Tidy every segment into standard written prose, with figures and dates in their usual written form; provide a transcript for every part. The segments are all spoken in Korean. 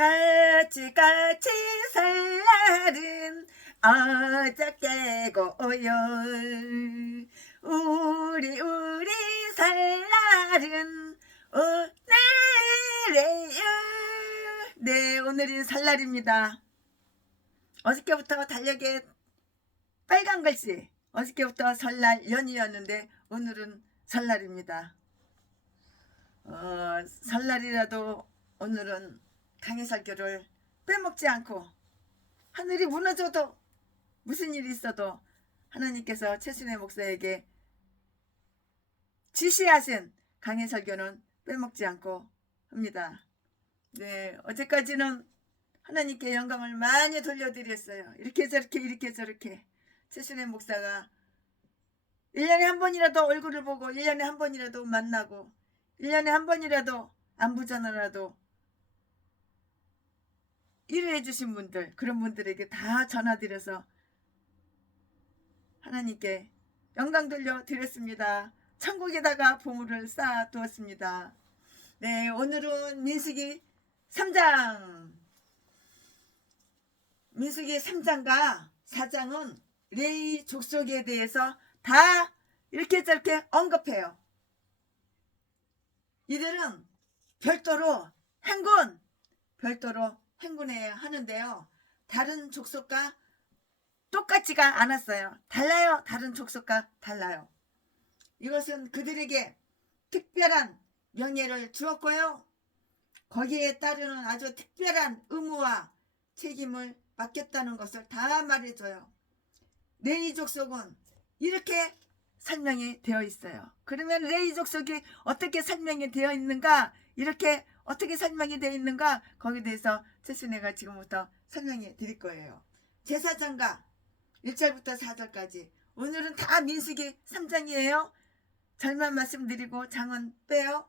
같이 설날은 어저께고요. 우리 설날은 오늘이에요. 네, 오늘이 설날입니다. 어저께부터 달력에 빨간 글씨, 어저께부터 설날 연휴였는데 오늘은 설날입니다. 설날이라도 오늘은 강해설교를 빼먹지 않고, 하늘이 무너져도 무슨 일이 있어도 하나님께서 최순애 목사에게 지시하신 강해설교는 빼먹지 않고 합니다. 네, 어제까지는 하나님께 영광을 많이 돌려드렸어요. 이렇게 저렇게 최순애 목사가 1년에 한 번이라도 얼굴을 보고 1년에 한 번이라도 만나고 1년에 한 번이라도 안부전화라도 일을 해주신 분들, 그런 분들에게 다 전화드려서 하나님께 영광 돌려드렸습니다. 천국에다가 보물을 쌓아두었습니다. 네, 오늘은 민수기 3장. 민수기 3장과 4장은 레위 족속에 대해서 다 이렇게 저렇게 언급해요. 이들은 별도로 행군해야 하는데요. 다른 족속과 똑같지가 않았어요. 달라요. 다른 족속과 달라요. 이것은 그들에게 특별한 명예를 주었고요. 거기에 따르는 아주 특별한 의무와 책임을 맡겼다는 것을 다 말해줘요. 레위 족속은 이렇게 설명이 되어 있어요. 그러면 레위 족속이 어떻게 설명이 되어 있는가, 이렇게 어떻게 설명이 되어 있는가, 거기에 대해서 최순애가 지금부터 설명해 드릴 거예요. 제사장과 1절부터 4절까지. 오늘은 다 민수기 3장이에요. 절만 말씀드리고 장은 빼요.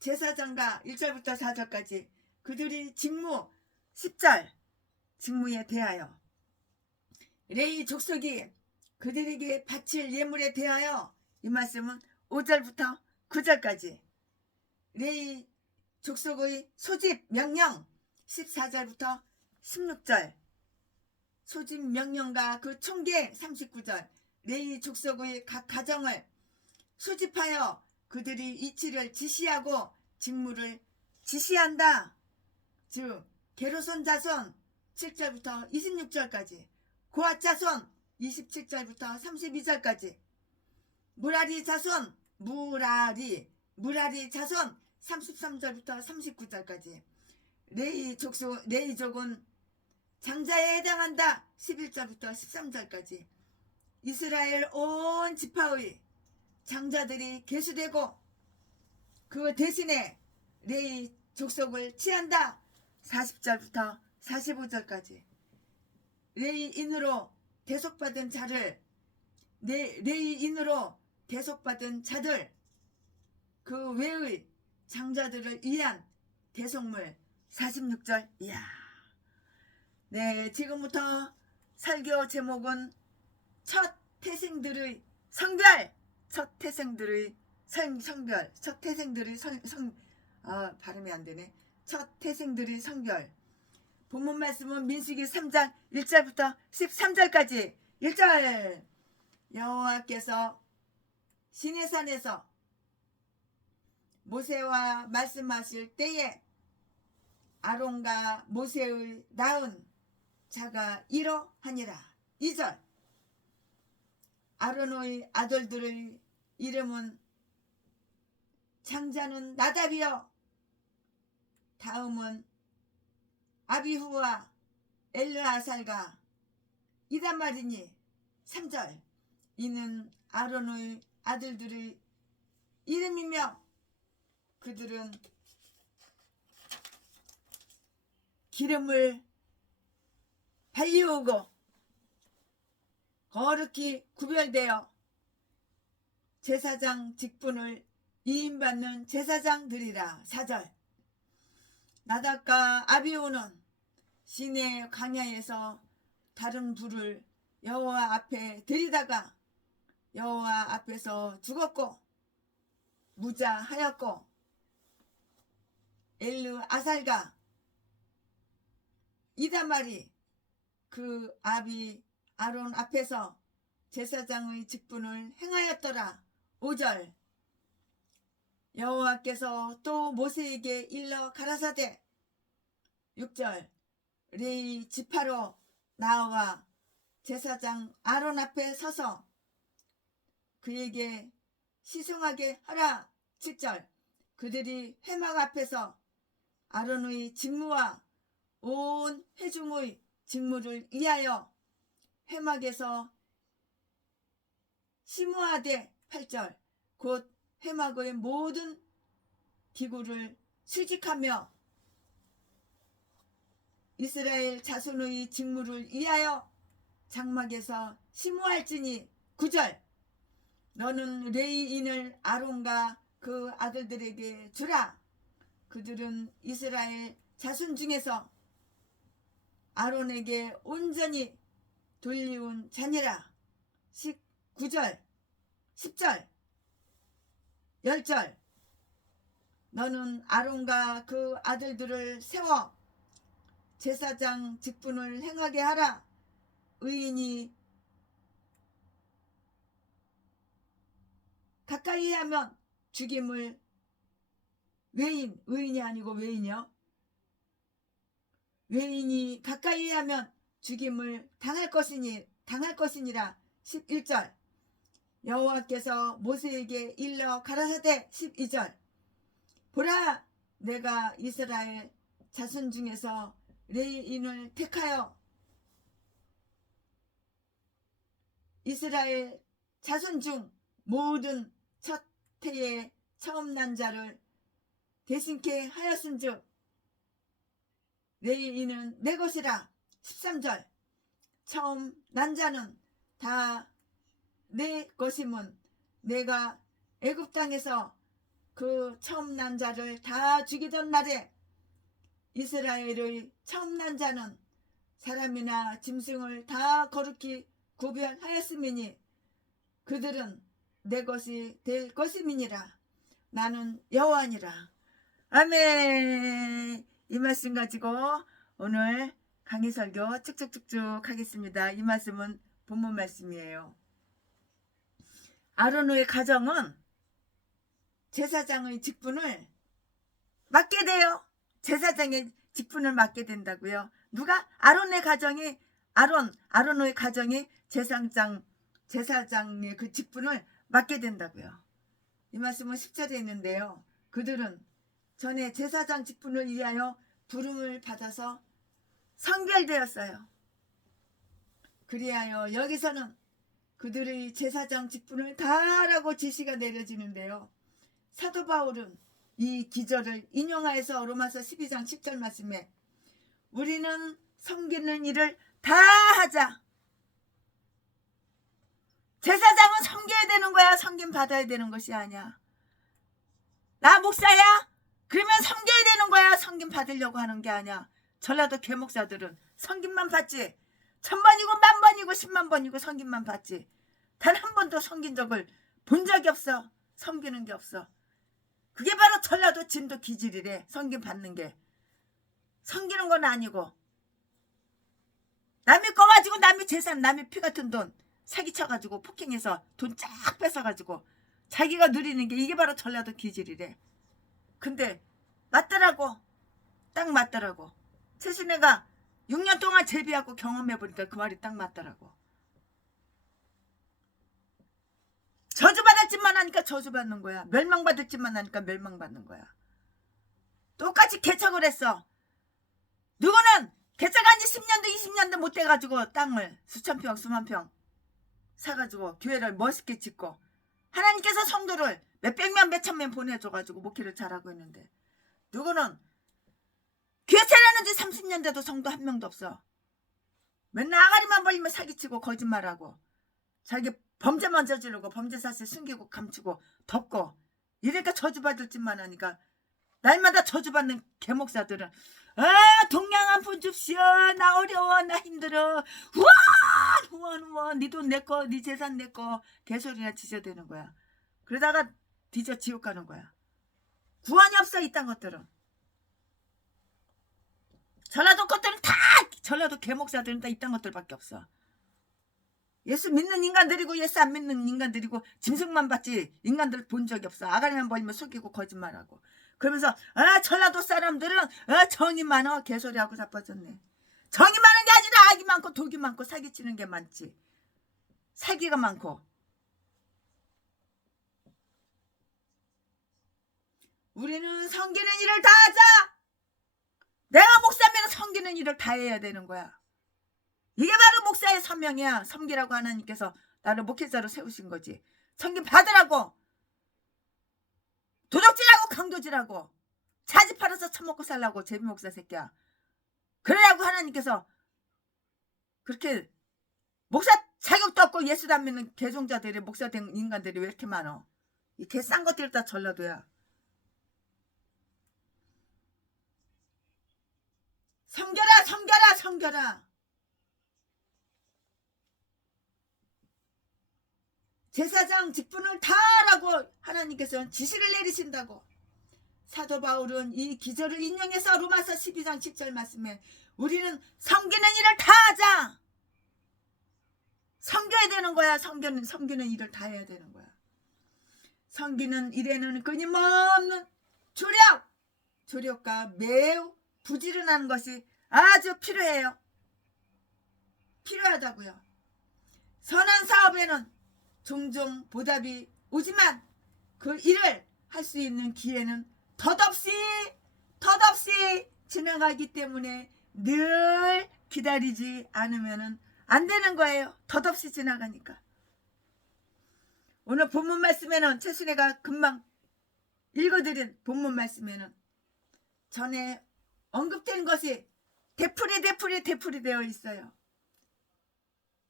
제사장과 1절부터 4절까지. 그들이 직무 10절 직무에 대하여, 레위 족속이 그들에게 바칠 예물에 대하여, 이 말씀은 5절부터 9절까지. 레위 족속의 소집 명령 14절부터 16절. 소집 명령과 그 총계 39절. 레위 족속의 각 가정을 소집하여 그들이 이치를 지시하고 직무를 지시한다. 즉 게르손 자손 7절부터 26절까지, 고앗 자손 27절부터 32절까지, 무라리 자손 33절부터 39절까지. 레위 족은 장자에 해당한다. 11절부터 13절까지. 이스라엘 온 지파의 장자들이 계수되고 그 대신에 레위 족속을 취한다. 40절부터 45절까지. 레위인으로 대속받은 자들, 그 외의 장자들을 위한 대속물 46절. 이야. 네, 지금부터 설교 제목은 첫 태생들의 성별. 발음이 안 되네. 첫 태생들의 성별. 본문 말씀은 민수기 3장 1절부터 13절까지. 1절. 여호와께서 시내산에서 모세와 말씀하실 때에 아론과 모세의 낳은 자가 이러하니라. 2절. 아론의 아들들의 이름은 장자는 나답이요, 다음은 아비후와 엘르아살과 이단 말이니. 3절. 이는 아론의 아들들의 이름이며 그들은 기름을 발리우고 거룩히 구별되어 제사장 직분을 이임받는 제사장들이라. 4절. 나답과 아비후는 시내 광야에서 다른 불을 여호와 앞에 들이다가 여호와 앞에서 죽었고 무자하였고, 엘르 아살과 이다말이 그 아비 아론 앞에서 제사장의 직분을 행하였더라. 5절 여호와께서 또 모세에게 일러 가라사대 6절 레위 지파로 나와 제사장 아론 앞에 서서 그에게 시송하게 하라. 7절 그들이 회막 앞에서 아론의 직무와 온 회중의 직무를 위하여 회막에서 심우하되 8절 곧 회막의 모든 기구를 수직하며 이스라엘 자손의 직무를 위하여 장막에서 심우할지니 9절 너는 레위인을 아론과 그 아들들에게 주라. 그들은 이스라엘 자손 중에서 아론에게 온전히 돌리운 자니라. 9절 10절 10절 너는 아론과 그 아들들을 세워 제사장 직분을 행하게 하라. 의인이 가까이 하면 죽임을 의인이 아니고 외인이요. 외인이 가까이 하면 죽임을 당할 것이니라. 11절 여호와께서 모세에게 일러 가라사대 12절 보라 내가 이스라엘 자손 중에서 레위인을 택하여 이스라엘 자손 중 모든 첫 해에 처음 난 자를 대신케 하였은즉 레위인은 내 것이라. 13절 처음 난 자는 다 내 것임은 내가 애굽 땅에서 그 처음 난 자를 다 죽이던 날에 이스라엘의 처음 난 자는 사람이나 짐승을 다 거룩히 구별하였음이니 그들은 내 것이 될 것임이니라. 나는 여호와니라. 아멘. 이 말씀 가지고 오늘 강의 설교 쭉쭉쭉쭉 하겠습니다. 이 말씀은 본문 말씀이에요. 아론의 가정은 제사장의 직분을 맡게 돼요. 제사장의 직분을 맡게 된다고요. 누가? 아론의 가정이 아론의 가정이 제사장의 그 직분을 맡게 된다고요. 이 말씀은 10절에 있는데요. 그들은 전에 제사장 직분을 위하여 부름을 받아서 성별되었어요. 그리하여 여기서는 그들의 제사장 직분을 다하라고 지시가 내려지는데요. 사도 바울은 이 기절을 인용하여서 로마서 12장 10절 말씀에 우리는 섬기는 일을 다 하자. 제사장은 섬겨야 되는 거야. 섬김 받아야 되는 것이 아니야. 나 목사야? 그러면 섬겨야 되는 거야. 섬김 받으려고 하는 게 아니야. 전라도 개목사들은 섬김만 받지. 1000번이고 10,000번이고 100,000번이고 섬김만 받지. 단 한 번도 섬긴 적을 본 적이 없어. 섬기는 게 없어. 그게 바로 전라도 진도 기질이래. 섬김 받는 게. 섬기는 건 아니고 남이 거 가지고 남이 재산 남이 피 같은 돈 사기쳐가지고 폭행해서 돈 쫙 뺏어가지고 자기가 누리는 게 이게 바로 전라도 기질이래. 근데 맞더라고. 딱 맞더라고. 최신애가 6년 동안 제비하고 경험해보니까 그 말이 딱 맞더라고. 저주받을 짓만 하니까 저주받는 거야. 멸망받을 짓만 하니까 멸망받는 거야. 똑같이 개척을 했어. 누구는 개척한 지 10년도 20년도 못 돼가지고 땅을 수천 평 수만 평 사가지고 교회를 멋있게 짓고 하나님께서 성도를 몇백 명 몇천 명 보내줘가지고 목회를 잘하고 있는데 누구는 교회 차려는 지 30년 돼도 성도 한 명도 없어. 맨날 아가리만 벌리면 사기치고 거짓말하고 자기 범죄만 저지르고 범죄 사실 숨기고 감추고 덮고 이러니까 저주받을 짓만 하니까 날마다 저주받는 개목사들은 동양 한 푼 줍시오. 나 어려워. 나 힘들어. 후원 네 돈 내 거 네 재산 내 거 개소리나 지저대는 거야. 그러다가 뒤져 지옥 가는 거야. 구원이 없어 이딴 것들은. 전라도 것들은 다 전라도 개목사들은 다 이딴 것들밖에 없어. 예수 믿는 인간들이고 예수 안 믿는 인간들이고 짐승만 봤지 인간들 본 적이 없어. 아가리만 벌리면 속이고 거짓말하고. 그러면서 전라도 사람들은 정이 많어 개소리하고 자빠졌네. 정이 많은 게 아니라 악이 많고 독이 많고 사기치는 게 많지. 사기가 많고. 우리는 섬기는 일을 다 하자. 내가 목사면 섬기는 일을 다 해야 되는 거야. 이게 바로 목사의 사명이야. 섬기라고 하나님께서 나를 목회자로 세우신 거지. 섬김 받으라고. 도둑질하고 강도질하고 차지 팔아서 처먹고 살라고 제비목사 새끼야. 그러라고 하나님께서 그렇게 목사 자격도 없고 예수도 안 믿는 개종자들이 목사된 인간들이 왜 이렇게 많어. 이 개 싼 것들 다 전라도야. 섬겨라 섬겨라 섬겨라. 제사장 직분을 다하라고 하나님께서는 지시를 내리신다고. 사도 바울은 이 기절을 인용해서 로마서 12장 10절 말씀에 우리는 섬기는 일을 다 하자. 섬겨야 되는 거야. 섬기는 일을 다 해야 되는 거야. 섬기는 일에는 끊임없는 조력과 매우 부지런한 것이 아주 필요해요. 필요하다고요. 선한 사업에는 종종 보답이 오지만 그 일을 할 수 있는 기회는 덧없이 지나가기 때문에 늘 기다리지 않으면 안 되는 거예요. 덧없이 지나가니까. 오늘 본문 말씀에는 최순애가 금방 읽어드린 본문 말씀에는 전에 언급된 것이 되풀이 되어 있어요.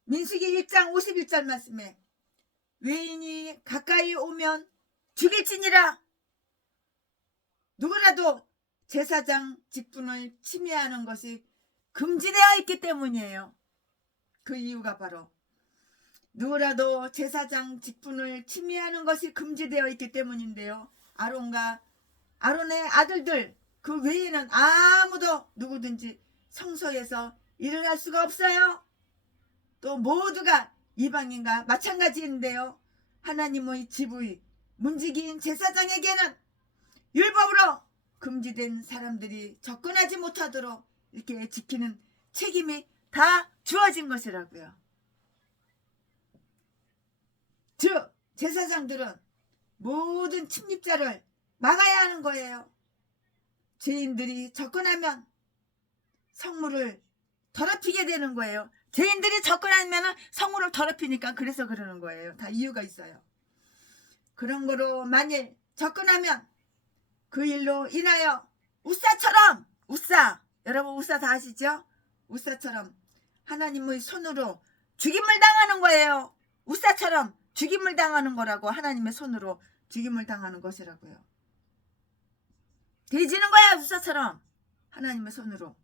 민수기 1장 51절 말씀에 외인이 가까이 오면 죽일지니라. 누구라도 제사장 직분을 침해하는 것이 금지되어 있기 때문이에요. 그 이유가 바로 누구라도 제사장 직분을 침해하는 것이 금지되어 있기 때문인데요. 아론의 아들들 그 외에는 아무도 누구든지 성소에서 일을 할 수가 없어요. 또 모두가 이방인과 마찬가지인데요. 하나님의 지부의 문지기인 제사장에게는 율법으로 금지된 사람들이 접근하지 못하도록 이렇게 지키는 책임이 다 주어진 것이라고요. 즉 제사장들은 모든 침입자를 막아야 하는 거예요. 죄인들이 접근하면 성물을 더럽히게 되는 거예요. 죄인들이 접근하면 성물을 더럽히니까 그래서 그러는 거예요. 다 이유가 있어요. 그런 거로 만일 접근하면 그 일로 인하여 여러분 우사 다 아시죠? 우사처럼 하나님의 손으로 죽임을 당하는 거예요. 우사처럼 죽임을 당하는 거라고. 하나님의 손으로 죽임을 당하는 것이라고요. 돼지는 거야. 우사처럼 하나님의 손으로.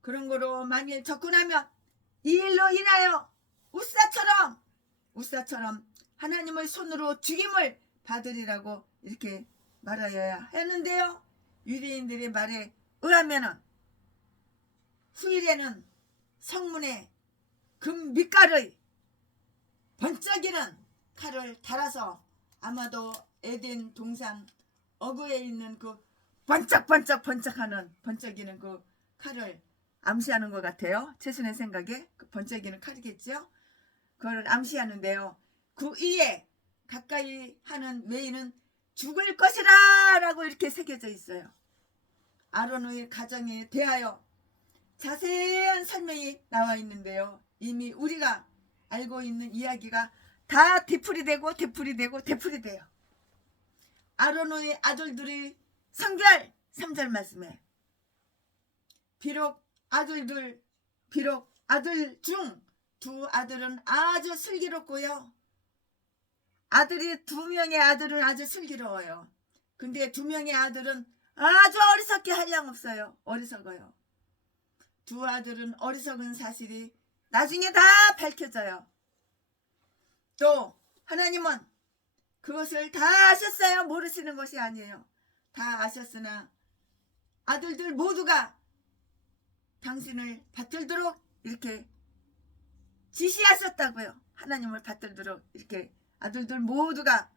그런 거로 만일 접근하면 이 일로 인하여 우사처럼 하나님의 손으로 죽임을 받으리라고 이렇게 말하여야 했는데요. 유대인들의 말에 의하면 후일에는 성문에 금 밑갈의 번쩍이는 칼을 달아서 아마도 에덴 동산 어구에 있는 그 번쩍이는 그 칼을 암시하는 것 같아요. 최순의 생각에 그 번쩍이는 칼이겠죠. 그걸 암시하는데요. 그 위에 가까이 하는 외인은 죽을 것이라 라고 이렇게 새겨져 있어요. 아론의 가정에 대하여 자세한 설명이 나와 있는데요. 이미 우리가 알고 있는 이야기가 다 되풀이되고 돼요. 아론의 아들들의 성결 3절 말씀에 비록 아들 중 두 아들은 아주 슬기롭고요. 두 명의 아들은 아주 슬기로워요. 근데 두 명의 아들은 아주 어리석게 한량없어요. 어리석어요. 두 아들은 어리석은 사실이 나중에 다 밝혀져요. 또 하나님은 그것을 다 아셨어요. 모르시는 것이 아니에요. 다 아셨으나 아들들 모두가 당신을 받들도록 이렇게 지시하셨다고요. 하나님을 받들도록 이렇게 아들들 모두가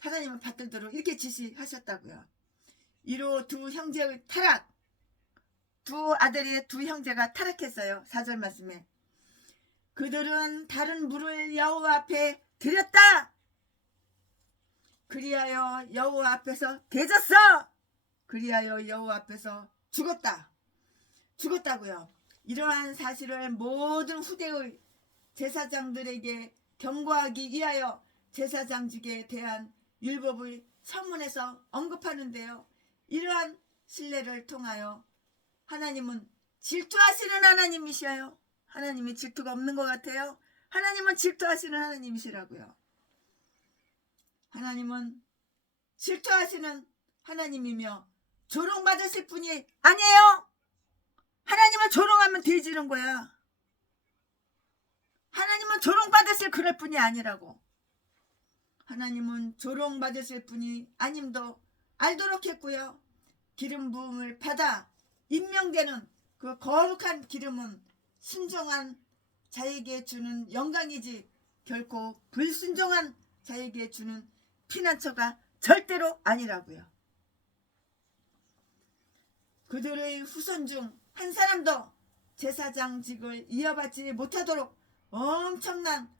하나님을 받들도록 이렇게 지시하셨다고요. 이로 두 형제의 타락, 두 아들의 두 형제가 타락했어요. 4절 말씀에 그들은 다른 물을 여호와 앞에 드렸다. 그리하여 여호와 앞에서 대졌어. 그리하여 여호와 앞에서 죽었다고요. 이러한 사실을 모든 후대의 제사장들에게 경고하기 위하여 제사장직에 대한 율법의 서문에서 언급하는데요. 이러한 신뢰를 통하여 하나님은 질투하시는 하나님이셔요. 하나님이 질투가 없는 것 같아요. 하나님은 질투하시는 하나님이시라고요. 하나님은 질투하시는 하나님이며 조롱받으실 분이 아니에요. 하나님은 조롱하면 뒤지는 거야. 하나님은 조롱받으실 그럴 분이 아니라고. 하나님은 조롱받으실 분이 아님도 알도록 했고요. 기름 부음을 받아 임명되는 그 거룩한 기름은 순종한 자에게 주는 영광이지 결코 불순종한 자에게 주는 피난처가 절대로 아니라고요. 그들의 후손 중 한 사람도 제사장직을 이어받지 못하도록 엄청난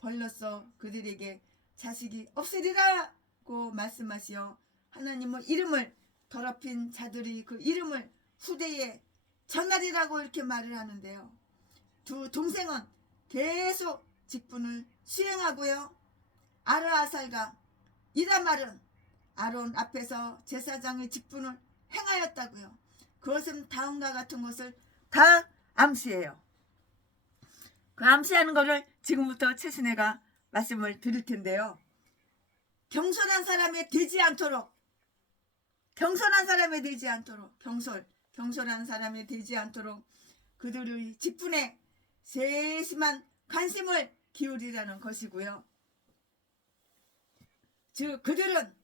벌로서 그들에게 자식이 없으리라고 말씀하시어 하나님의 이름을 더럽힌 자들이 그 이름을 후대에 전하리라고 이렇게 말을 하는데요. 두 동생은 계속 직분을 수행하고요. 아르아살과 이다말은 아론 앞에서 제사장의 직분을 행하였다고요. 그것은 다음과 같은 것을 다 암시해요. 그 암시하는 것을 지금부터 최신혜가 말씀을 드릴 텐데요. 경솔한 사람이 되지 않도록 경솔한 사람이 되지 않도록 그들의 직분에 세심한 관심을 기울이라는 것이고요. 즉 그들은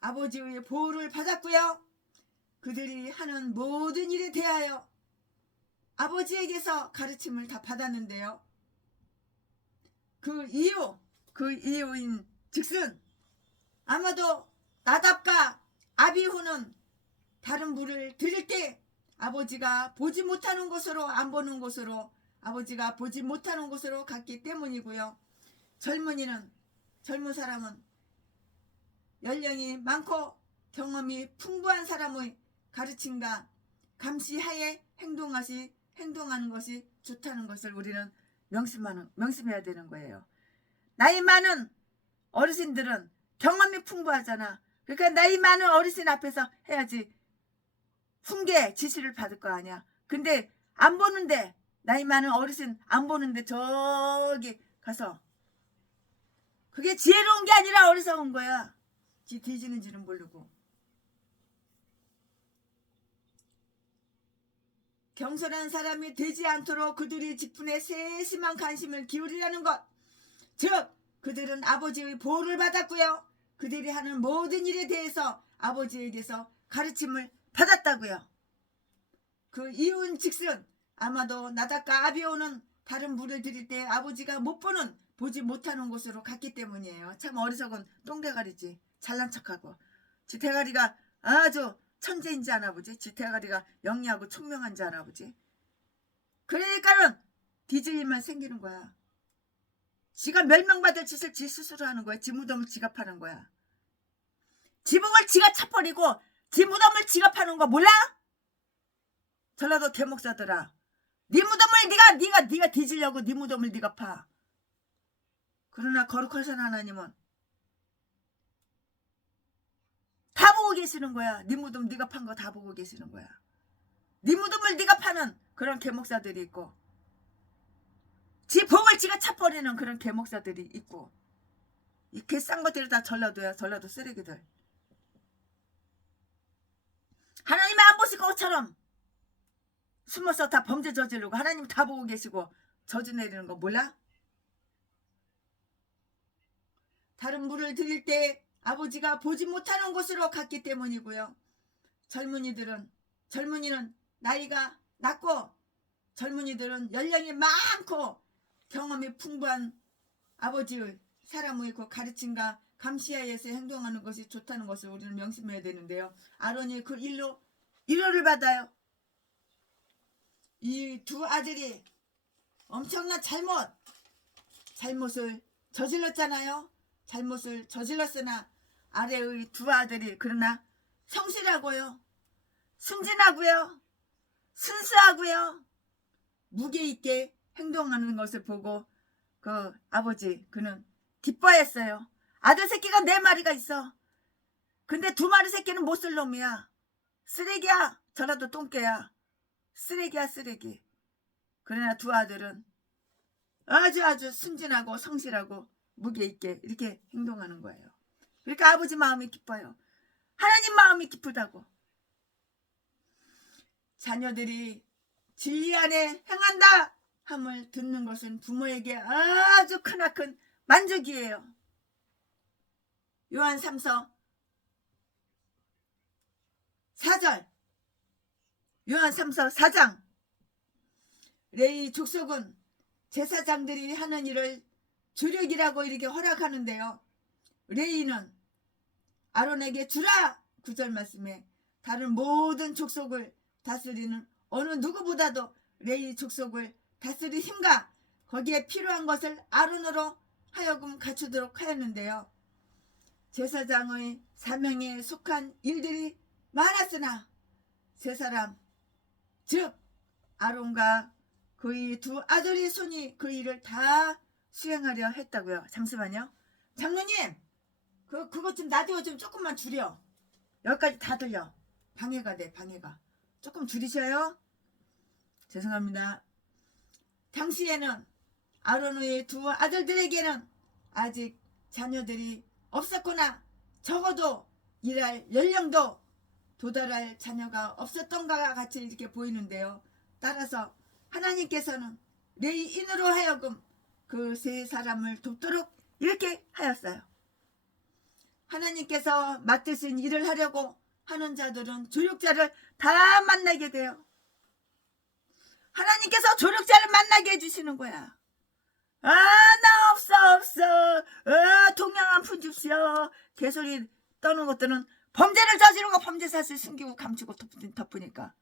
아버지의 보호를 받았고요. 그들이 하는 모든 일에 대하여 아버지에게서 가르침을 다 받았는데요. 그 이유인 즉슨 아마도 나답과 아비후는 다른 물을 드릴 때 아버지가 보지 못하는 곳으로 안 보는 곳으로 아버지가 보지 못하는 곳으로 갔기 때문이고요. 젊은 사람은 연령이 많고 경험이 풍부한 사람의 가르침과 감시하에 행동하는 것이 좋다는 것을 우리는 명심해야 되는 거예요. 나이 많은 어르신들은 경험이 풍부하잖아. 그러니까 나이 많은 어르신 앞에서 해야지 훈계 지시를 받을 거 아니야. 근데 안 보는데 나이 많은 어르신 안 보는데 저기 가서 그게 지혜로운 게 아니라 어리석은 거야. 지 뒤지는지는 모르고. 경솔한 사람이 되지 않도록 그들의 직분에 세심한 관심을 기울이라는 것. 즉 그들은 아버지의 보호를 받았고요. 그들이 하는 모든 일에 대해서 아버지에게서 가르침을 받았다고요. 그 이유는 즉슨 아마도 나답과 아비오는 다른 물을 드릴 때 아버지가 보지 못하는 곳으로 갔기 때문이에요. 참 어리석은 똥대가리지. 잘난 척하고. 지 대가리가 아주 천재인지 아나 보지. 지 대가리가 영리하고 총명한지 아나 보지. 그러니까는 뒤질리만 생기는 거야. 지가 멸망받을 짓을 지 스스로 하는 거야. 지 무덤을 지가 파는 거야. 지붕을 지가 차버리고 지 무덤을 지가 파는 거 몰라? 전라도 대목사들아. 네 무덤을 네가 뒤지려고 네 무덤을 네가 파. 그러나 거룩하신 하나님은 다 보고 계시는 거야. 네 무덤 네가 판 거 다 보고 계시는 거야. 네 무덤을 네가 파는 그런 개목사들이 있고 지 봉을 지가 차버리는 그런 개목사들이 있고 이 개싼 것들이 다 전라도야. 전라도 쓰레기들. 하나님이 안 보실 것처럼 숨어서 다 범죄 저지르고 하나님 다 보고 계시고 저주 내리는 거 몰라? 다른 물을 드릴 때 아버지가 보지 못하는 곳으로 갔기 때문이고요. 젊은이는 나이가 낮고 젊은이들은 연령이 많고 경험이 풍부한 아버지의 사람의 그 가르침과 감시하에서 행동하는 것이 좋다는 것을 우리는 명심해야 되는데요. 아론이 그 일로 위로를 받아요. 이 두 아들이 엄청난 잘못을 저질렀잖아요. 잘못을 저질렀으나 아래의 두 아들이 그러나 성실하고요, 순진하고요, 순수하고요, 무게 있게 행동하는 것을 보고 그 아버지 그는 기뻐했어요. 아들 새끼가 4마리가 있어. 근데 2마리 새끼는 못 쓸 놈이야. 쓰레기야. 저라도 똥개야. 쓰레기야, 쓰레기. 그러나 두 아들은 아주 순진하고 성실하고 무게 있게 이렇게 행동하는 거예요. 그러니까 아버지 마음이 기뻐요. 하나님 마음이 기쁘다고. 자녀들이 진리 안에 행한다 함을 듣는 것은 부모에게 아주 크나큰 만족이에요. 요한 3서 4절, 요한 3서 4장. 레위 족속은 제사장들이 하는 일을 주력이라고 이렇게 허락하는데요. 레위는 아론에게 주라 9절 말씀에 다른 모든 족속을 다스리는 어느 누구보다도 레위 족속을 다스릴 힘과 거기에 필요한 것을 아론으로 하여금 갖추도록 하였는데요. 제사장의 사명에 속한 일들이 많았으나 세 사람 즉 아론과 그의 두 아들의 손이 그 일을 다 수행하려 했다고요. 잠시만요. 장로님 그것 좀 라디오 좀 조금만 줄여. 여기까지 다 들려. 방해가 돼. 방해가. 조금 줄이셔요. 죄송합니다. 당시에는 아론의 두 아들들에게는 아직 자녀들이 없었거나 적어도 일할 연령도 도달할 자녀가 없었던 것과 같이 이렇게 보이는데요. 따라서 하나님께서는 레위인으로 하여금 그 세 사람을 돕도록 이렇게 하였어요. 하나님께서 맡으신 일을 하려고 하는 자들은 조력자를 다 만나게 돼요. 하나님께서 조력자를 만나게 해주시는 거야. 나 없어. 동양 한 푼 줍시오. 개소리 떠는 것들은 범죄를 저지르고 범죄 사실 숨기고 감추고 덮으니까.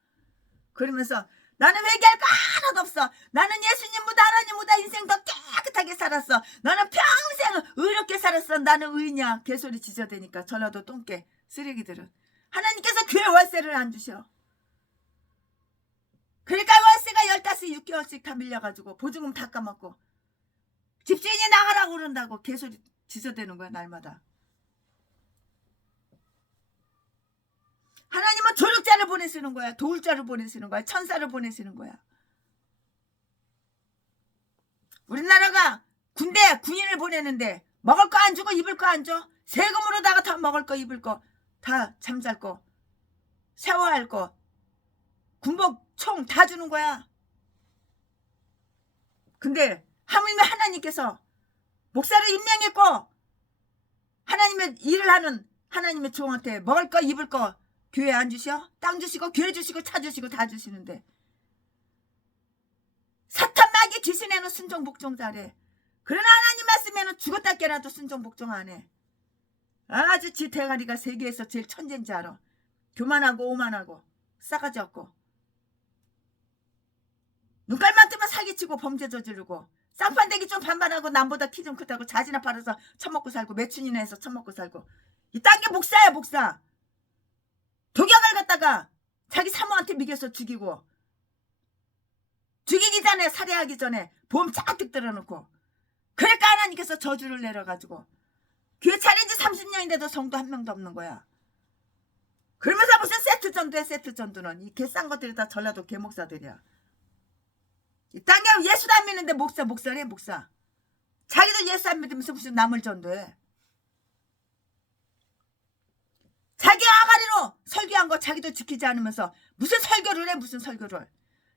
그러면서 나는 회개할 거 하나도 없어. 나는 예수님보다 하나님보다 인생 더 깨끗하게 살았어. 나는 평생 의롭게 살았어. 나는 의냐. 개소리 지저대니까 전라도 똥개 쓰레기들은. 하나님께서 교회 월세를 안 주셔. 그러니까 월세가 15, 6개월씩 다 밀려가지고 보증금 다 까먹고 집주인이 나가라고 그런다고 개소리 지저대는 거야 날마다. 하나님은 조력자를 보내시는 거야. 도울자를 보내시는 거야. 천사를 보내시는 거야. 우리나라가 군인을 보내는데 먹을 거 안 주고 입을 거 안 줘. 세금으로다가 다 먹을 거 입을 거 다 잠잘 거 샤워할 거 군복 총 다 주는 거야. 근데 하물며 하나님께서 목사를 임명했고 하나님의 일을 하는 하나님의 종한테 먹을 거 입을 거 교회 안 주셔? 땅 주시고 교회 주시고 차 주시고 다 주시는데 사탄 마귀 귀신에는 순종 복종 잘해. 그러나 하나님 말씀에는 죽었다 깨라도 순종 복종 안 해. 아주 지 대가리가 세계에서 제일 천재인 줄 알아. 교만하고 오만하고 싸가지 없고 눈깔만 뜨면 사기치고 범죄 저지르고 쌍판대기 좀 반반하고 남보다 키 좀 크다고 자지나 팔아서 처먹고 살고 매춘이나 해서 처먹고 살고 이딴 게 목사야 목사. 독약을 갖다가 자기 사모한테 미겨서 죽이고 죽이기 전에 살해하기 전에 보험 잔뜩 들어놓고 그러니까 하나님께서 저주를 내려가지고 교회 차린 지 30년인데도 성도 한 명도 없는 거야. 그러면서 무슨 세트 전도야. 세트 전도는 이 개싼 것들이 다 전라도 개목사들이야. 이딴 게 예수도 안 믿는데 목사래 목사. 자기도 예수 안 믿으면서 무슨 남을 전도해. 자기 아가리로 설교한 거 자기도 지키지 않으면서 무슨 설교를 해. 무슨 설교를.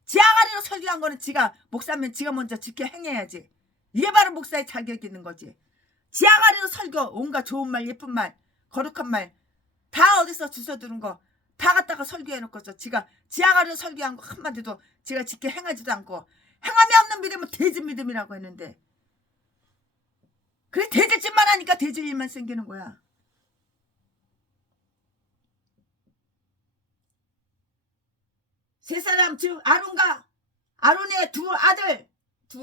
지 아가리로 설교한 거는 지가 목사면 지가 먼저 지켜 행해야지. 이게 바로 목사의 자격이 있는 거지. 지 아가리로 설교 온갖 좋은 말 예쁜 말 거룩한 말 다 어디서 주워 들은 거 다 갖다가 설교해 놓고서 지가 지아가를 설교한 거 한마디도 지가 지켜 행하지도 않고 행함이 없는 믿음은 돼지 믿음이라고 했는데 그래 돼지짓만 하니까 돼지 일만 생기는 거야. 세 사람 즉 아론과 아론의 두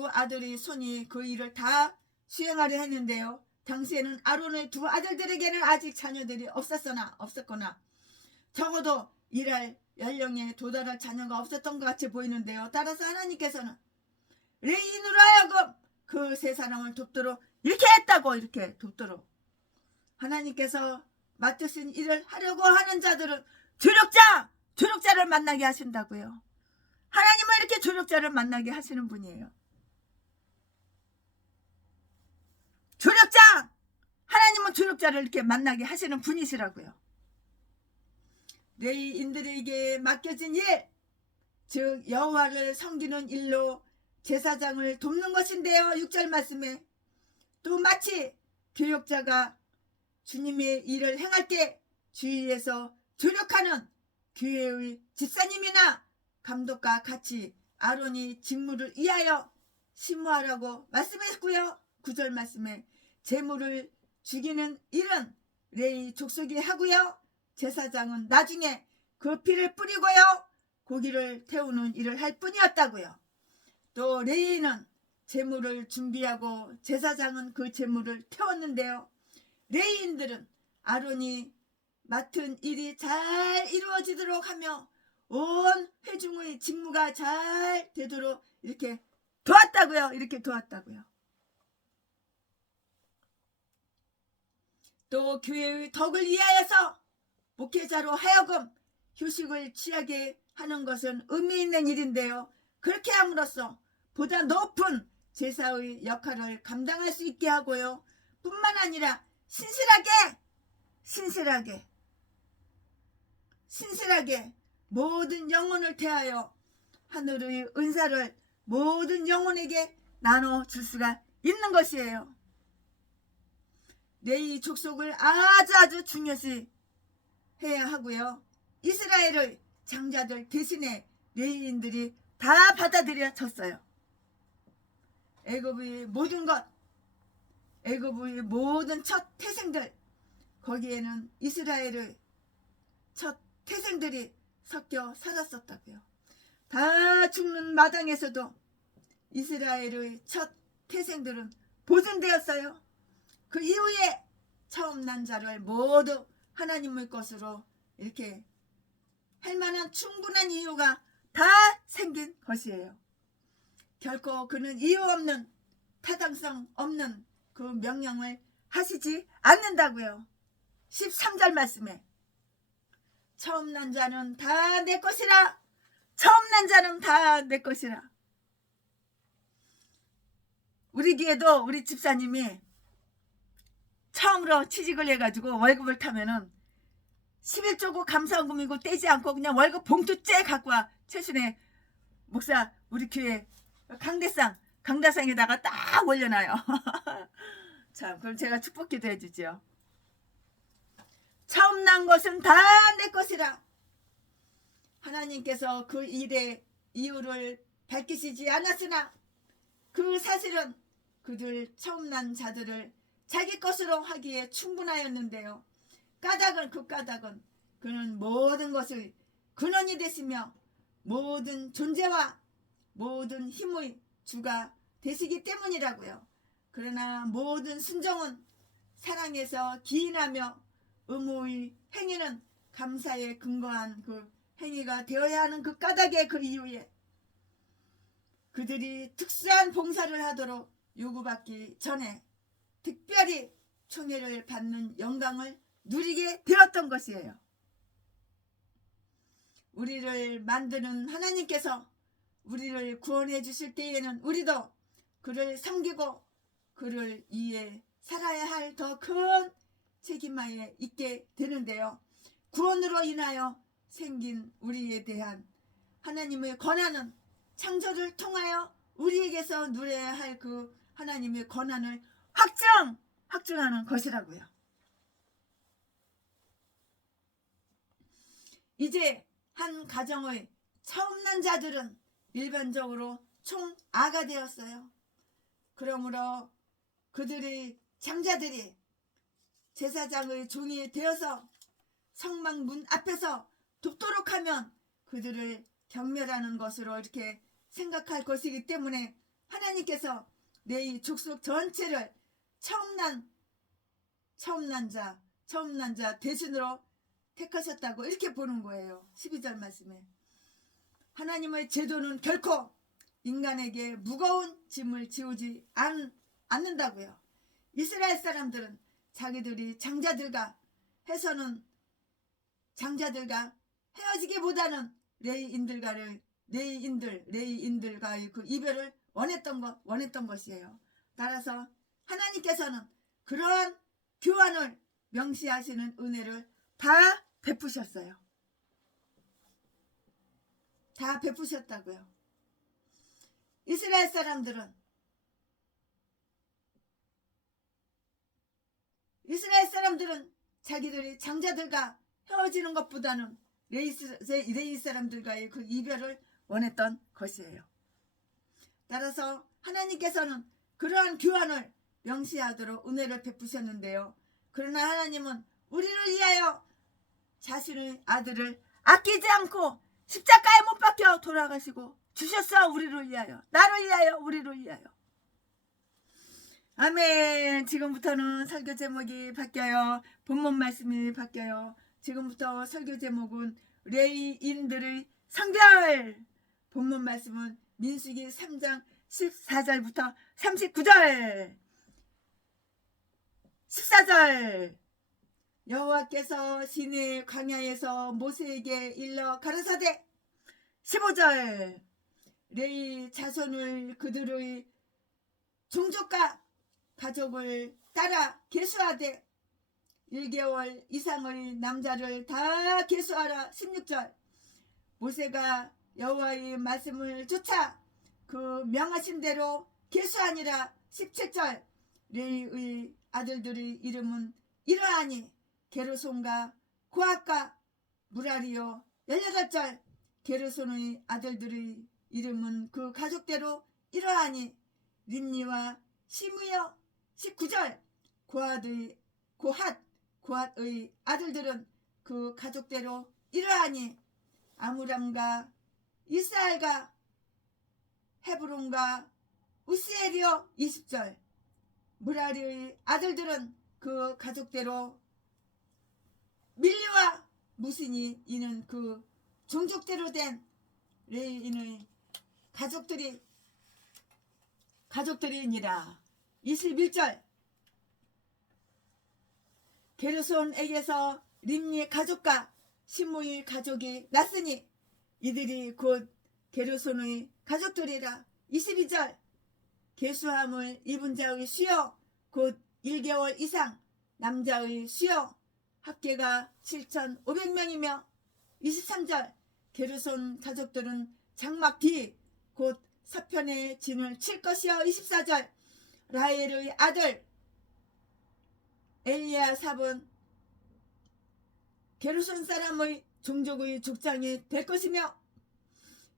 아들이 손이 그 일을 다 수행하려 했는데요. 당시에는 아론의 두 아들들에게는 아직 자녀들이 없었거나 적어도 일할 연령에 도달할 자녀가 없었던 것 같이 보이는데요. 따라서 하나님께서는 레인으로 하여금 그 세 사람을 돕도록 이렇게 했다고. 이렇게 돕도록 하나님께서 맡으신 일을 하려고 하는 자들은 조력자를 만나게 하신다고요. 하나님은 이렇게 조력자를 만나게 하시는 분이에요. 하나님은 조력자를 이렇게 만나게 하시는 분이시라고요. 레위인들에게 맡겨진 일, 즉 여호와를 섬기는 일로 제사장을 돕는 것인데요. 6절 말씀에 또 마치 교역자가 주님의 일을 행할 때 주위에서 조력하는 교회의 집사님이나 감독과 같이 아론이 직무를 위하여 심호하라고 말씀했고요. 9절 말씀에 제물을 죽이는 일은 레위 족속이 하고요. 제사장은 나중에 그 피를 뿌리고요. 고기를 태우는 일을 할 뿐이었다고요. 또 레위는 제물을 준비하고 제사장은 그 제물을 태웠는데요. 레위인들은 아론이 맡은 일이 잘 이루어지도록 하며 온 회중의 직무가 잘 되도록 이렇게 도왔다고요. 또 교회의 덕을 위하여서 목회자로 하여금 휴식을 취하게 하는 것은 의미 있는 일인데요. 그렇게 함으로써 보다 높은 제사의 역할을 감당할 수 있게 하고요. 뿐만 아니라 신실하게 모든 영혼을 대하여 하늘의 은사를 모든 영혼에게 나눠줄 수가 있는 것이에요. 레위 족속을 아주 중요시 해야 하고요. 이스라엘의 장자들 대신에 레위인들이 다 받아들여졌어요. 애굽의 모든 것, 애굽의 모든 첫 태생들, 거기에는 이스라엘의 첫 태생들이 섞여 살았었다고요. 다 죽는 마당에서도 이스라엘의 첫 태생들은 보존되었어요. 그 이후에 처음 난 자를 모두 하나님의 것으로 이렇게 할 만한 충분한 이유가 다 생긴 것이에요. 결코 그는 이유 없는 타당성 없는 그 명령을 하시지 않는다고요. 13절 말씀에 처음 난 자는 다 내 것이라. 우리 교회도 우리 집사님이 처음으로 취직을 해가지고 월급을 타면은 11조고 감사금이고 떼지 않고 그냥 월급 봉투째 갖고 와. 최순애 목사 우리 교회 강다상에다가 딱 올려놔요. 참, 그럼 제가 축복기도 해주죠. 처음 난 것은 다 내 것이라. 하나님께서 그 일의 이유를 밝히시지 않았으나 그 사실은 그들 처음 난 자들을 자기 것으로 하기에 충분하였는데요. 그 까닭은 그는 모든 것의 근원이 되시며 모든 존재와 모든 힘의 주가 되시기 때문이라고요. 그러나 모든 순종은 사랑에서 기인하며 의무의 행위는 감사에 근거한 그 행위가 되어야 하는 그 까닭의 그 이유에 그들이 특수한 봉사를 하도록 요구받기 전에 특별히 총애를 받는 영광을 누리게 되었던 것이에요. 우리를 만드는 하나님께서 우리를 구원해 주실 때에는 우리도 그를 섬기고 그를 위해 살아야 할 더 큰 책임하에 있게 되는데요. 구원으로 인하여 생긴 우리에 대한 하나님의 권한은 창조를 통하여 우리에게서 누려야 할 그 하나님의 권한을 확증하는 것이라고요. 이제 한 가정의 처음 난 자들은 일반적으로 총 아가 되었어요. 그러므로 그들의 장자들이 제사장의 종이 되어서 성막 문 앞에서 돕도록 하면 그들을 경멸하는 것으로 이렇게 생각할 것이기 때문에 하나님께서 내 족속 전체를 처음 난 자 대신으로 택하셨다고 이렇게 보는 거예요. 12절 말씀에 하나님의 제도는 결코 인간에게 무거운 짐을 지우지 않는다고요. 이스라엘 사람들은 자기들이 장자들과 헤어지기보다는 레위인들과의 그 이별을 원했던 것이에요. 따라서 하나님께서는 그러한 교환을 명시하시는 은혜를 다 베푸셨어요. 다 베푸셨다고요. 이스라엘 사람들은 자기들이 장자들과 헤어지는 것보다는 레위 사람들과의 그 이별을 원했던 것이에요. 따라서 하나님께서는 그러한 교환을 명시하도록 은혜를 베푸셨는데요. 그러나 하나님은 우리를 위하여 자신의 아들을 아끼지 않고 십자가에 못 박혀 돌아가시고 주셨어. 우리를 위하여, 나를 위하여, 우리를 위하여. 아멘. 지금부터는 설교 제목이 바뀌어요. 본문 말씀이 바뀌어요. 지금부터 설교 제목은 레위인들의 성별. 본문 말씀은 민수기 3장 14절부터 39절. 14절. 여호와께서 시내 광야에서 모세에게 일러 가라사대. 15절. 레위 자손을 그들의 종족과 가족을 따라 계수하되 1개월 이상의 남자를 다 계수하라. 16절. 모세가 여호와의 말씀을 쫓아 그 명하신 대로 계수하니라. 17절. 레위의 아들들의 이름은 이러하니 게르손과 고핫과 무라리요. 18절. 게르손의 아들들의 이름은 그 가족대로 이러하니 림니와 시므여. 19절. 고핫의 아들들은 그 가족대로 이러하니 아므람과 이스라엘과 헤브론과 우시엘이요. 20절. 무라리의 아들들은 그 가족대로 밀리와 무시니 이는 그 종족대로 된 레위인의 가족들이니라. 21절. 게르손에게서 림니 가족과 시므의 가족이 났으니 이들이 곧 게르손의 가족들이라. 22절. 계수함을 입은 자의 수요 곧 1개월 이상 남자의 수요 합계가 7,500명이며 23절. 게르손 가족들은 장막 뒤 곧 서편에 진을 칠 것이요. 24절. 라헬의 아들 엘리야삽은 게르손 사람의 종족의 족장이 될 것이며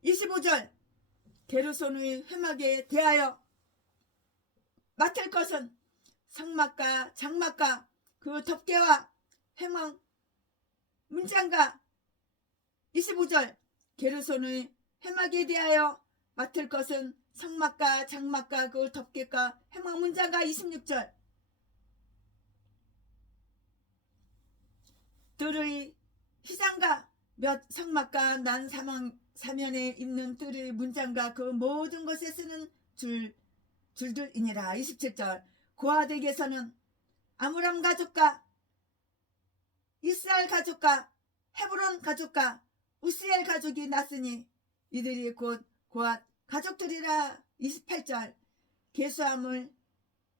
25절. 게르손의 회막에 대하여 맡을 것은 성막과 장막과 그 덮개와 회막 문장과 25절. 게르손의 회막에 대하여 맡을 것은 성막과 장막과 그 덮개과 회막 문장과 26절. 뜰의 휘장과 몇 성막과 난 사면에 있는 뜰의 문장과 그 모든 것에 쓰는 줄들이니라. 27절. 고핫에게서는 아므람 가족과 이스라엘 가족과 헤브론 가족과 우시엘 가족이 났으니 이들이 곧 고핫 가족들이라. 28절. 계수함을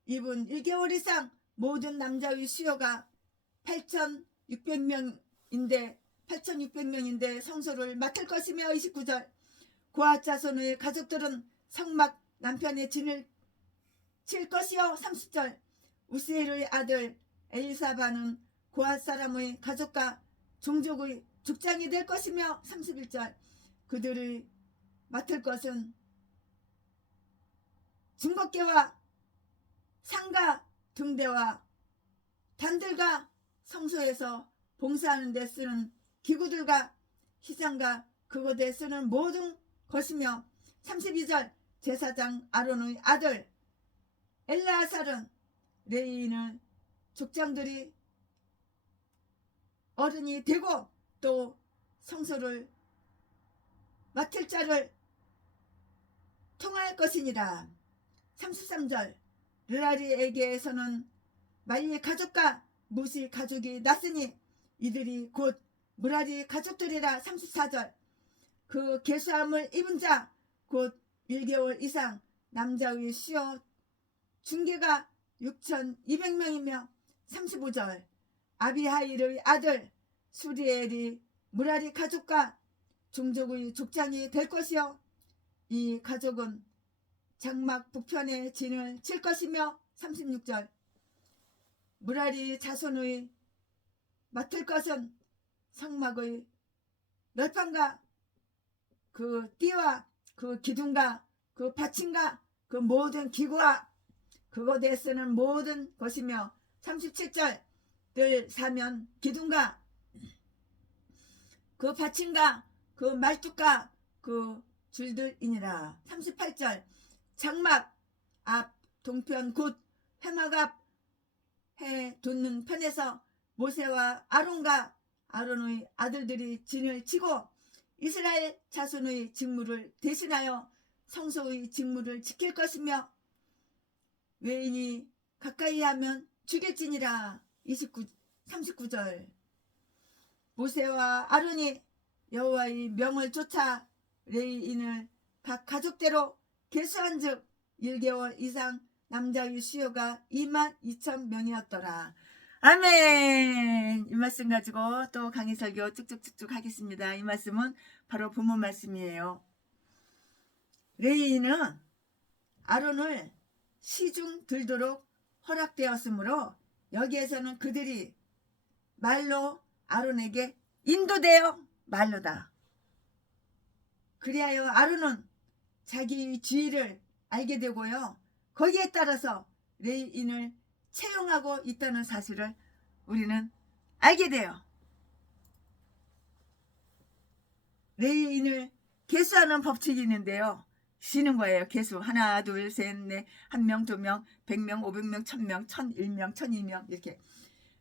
입은 1개월 이상 모든 남자의 수요가 8,600명인데 성소를 맡을 것이며 29절. 고핫 자손의 가족들은 성막 남편의 진을 칠 것이요. 30절. 우시엘의 아들 엘리사바는 고핫 사람의 가족과 종족의 족장이 될 것이며 31절 그들을 맡을 것은 증거궤와 상가 등대와 단들과 성소에서 봉사하는 데 쓰는 기구들과 희장과 그곳에 쓰는 모든 것이며 32절 제사장 아론의 아들 엘르아살은 레위인의 족장들이 어른이 되고 또 성소를 맡을 자를 통할 것이니라. 33절 르라리에게서는 말리 가족과 무시 가족이 났으니 이들이 곧 무라리 가족들이라. 34절 그 계수함을 입은 자 곧 1개월 이상 남자의 수요 중계가 6,200명이며 35절 아비하일의 아들 수리엘이 무라리 가족과 종족의 족장이 될 것이요 이 가족은 장막 북편에 진을 칠 것이며 36절 무라리 자손의 맡을 것은 성막의 널판과 그 띠와 그 기둥과 그 받침과 그 모든 기구와 그곳에 쓰는 모든 것이며 37절 늘 사면 기둥과 그 받침과 그 말뚝과 그 줄들이니라. 38절 장막 앞 동편 곧 회막 앞 해 돋는 편에서 모세와 아론과 아론의 아들들이 진을 치고 이스라엘 자손의 직무를 대신하여 성소의 직무를 지킬 것이며 외인이 가까이 하면 죽일지니라. 39절 모세와 아론이 여호와의 명을 쫓아 레위인을 각 가족대로 계수한즉 1개월 이상 남자의 수요가 22,000명이었더라. 아멘. 이 말씀 가지고 또 강의 설교 쭉쭉쭉쭉 하겠습니다. 이 말씀은 바로 본문 말씀이에요. 레위인은 아론을 시중 들도록 허락되었으므로 여기에서는 그들이 말로 아론에게 인도되어 말로다. 그리하여 아론은 자기의 지위를 알게 되고요. 거기에 따라서 레위인을 채용하고 있다는 사실을 우리는 알게 돼요. 레위인을 계수하는 법칙이 있는데요. 쉬는 거예요. 계수. 하나, 둘, 셋, 넷, 1명, 2명, 100명, 500명, 1000명, 1001명, 1002명 이렇게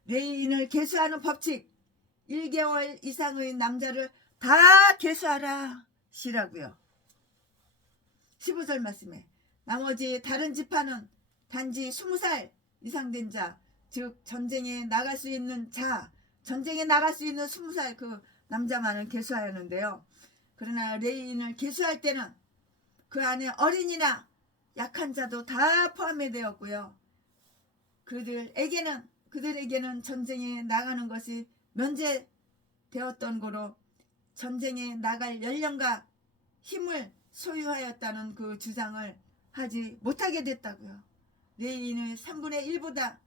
레위인을 계수하는 법칙. 1개월 이상의 남자를 다 계수하라 시라고요. 15절 말씀에 나머지 다른 지파는 단지 20살 이상 된 자, 즉 전쟁에 나갈 수 있는 자, 전쟁에 나갈 수 있는 20살 그 남자만을 계수하였는데요. 그러나 레위인을 계수할 때는 그 안에 어린이나 약한 자도 다 포함이 되었고요. 그들에게는 전쟁에 나가는 것이 면제되었던 거로 전쟁에 나갈 연령과 힘을 소유하였다는 그 주장을 하지 못하게 됐다고요. 레위인의 3분의 1보다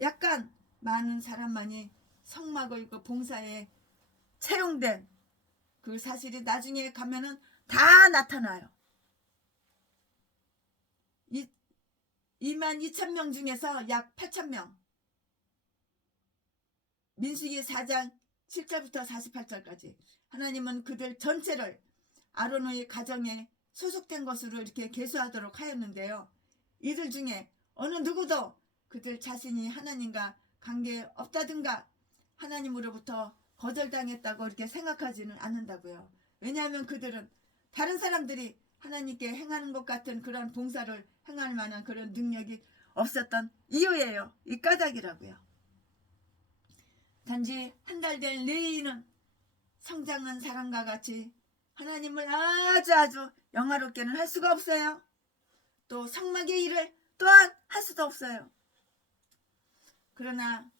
약간 많은 사람만이 성막의 그 봉사에 채용된 그 사실이 나중에 가면은 다 나타나요. 22,000명 중에서 약 8,000명 민수기 4장 7절부터 48절까지 하나님은 그들 전체를 아론의 가정에 소속된 것으로 이렇게 계수하도록 하였는데요. 이들 중에 어느 누구도 그들 자신이 하나님과 관계없다든가 하나님으로부터 거절당했다고 이렇게 생각하지는 않는다고요. 왜냐하면 그들은 다른 사람들이 하나님께 행하는 것 같은 그런 봉사를 행할 만한 그런 능력이 없었던 이유예요. 이 까닭이라고요. 단지 한 달 된 레위인은 성장한 사람과 같이 하나님을 아주 영화롭게는 할 수가 없어요. 또 성막의 일을 또한 할 수도 없어요. 그러나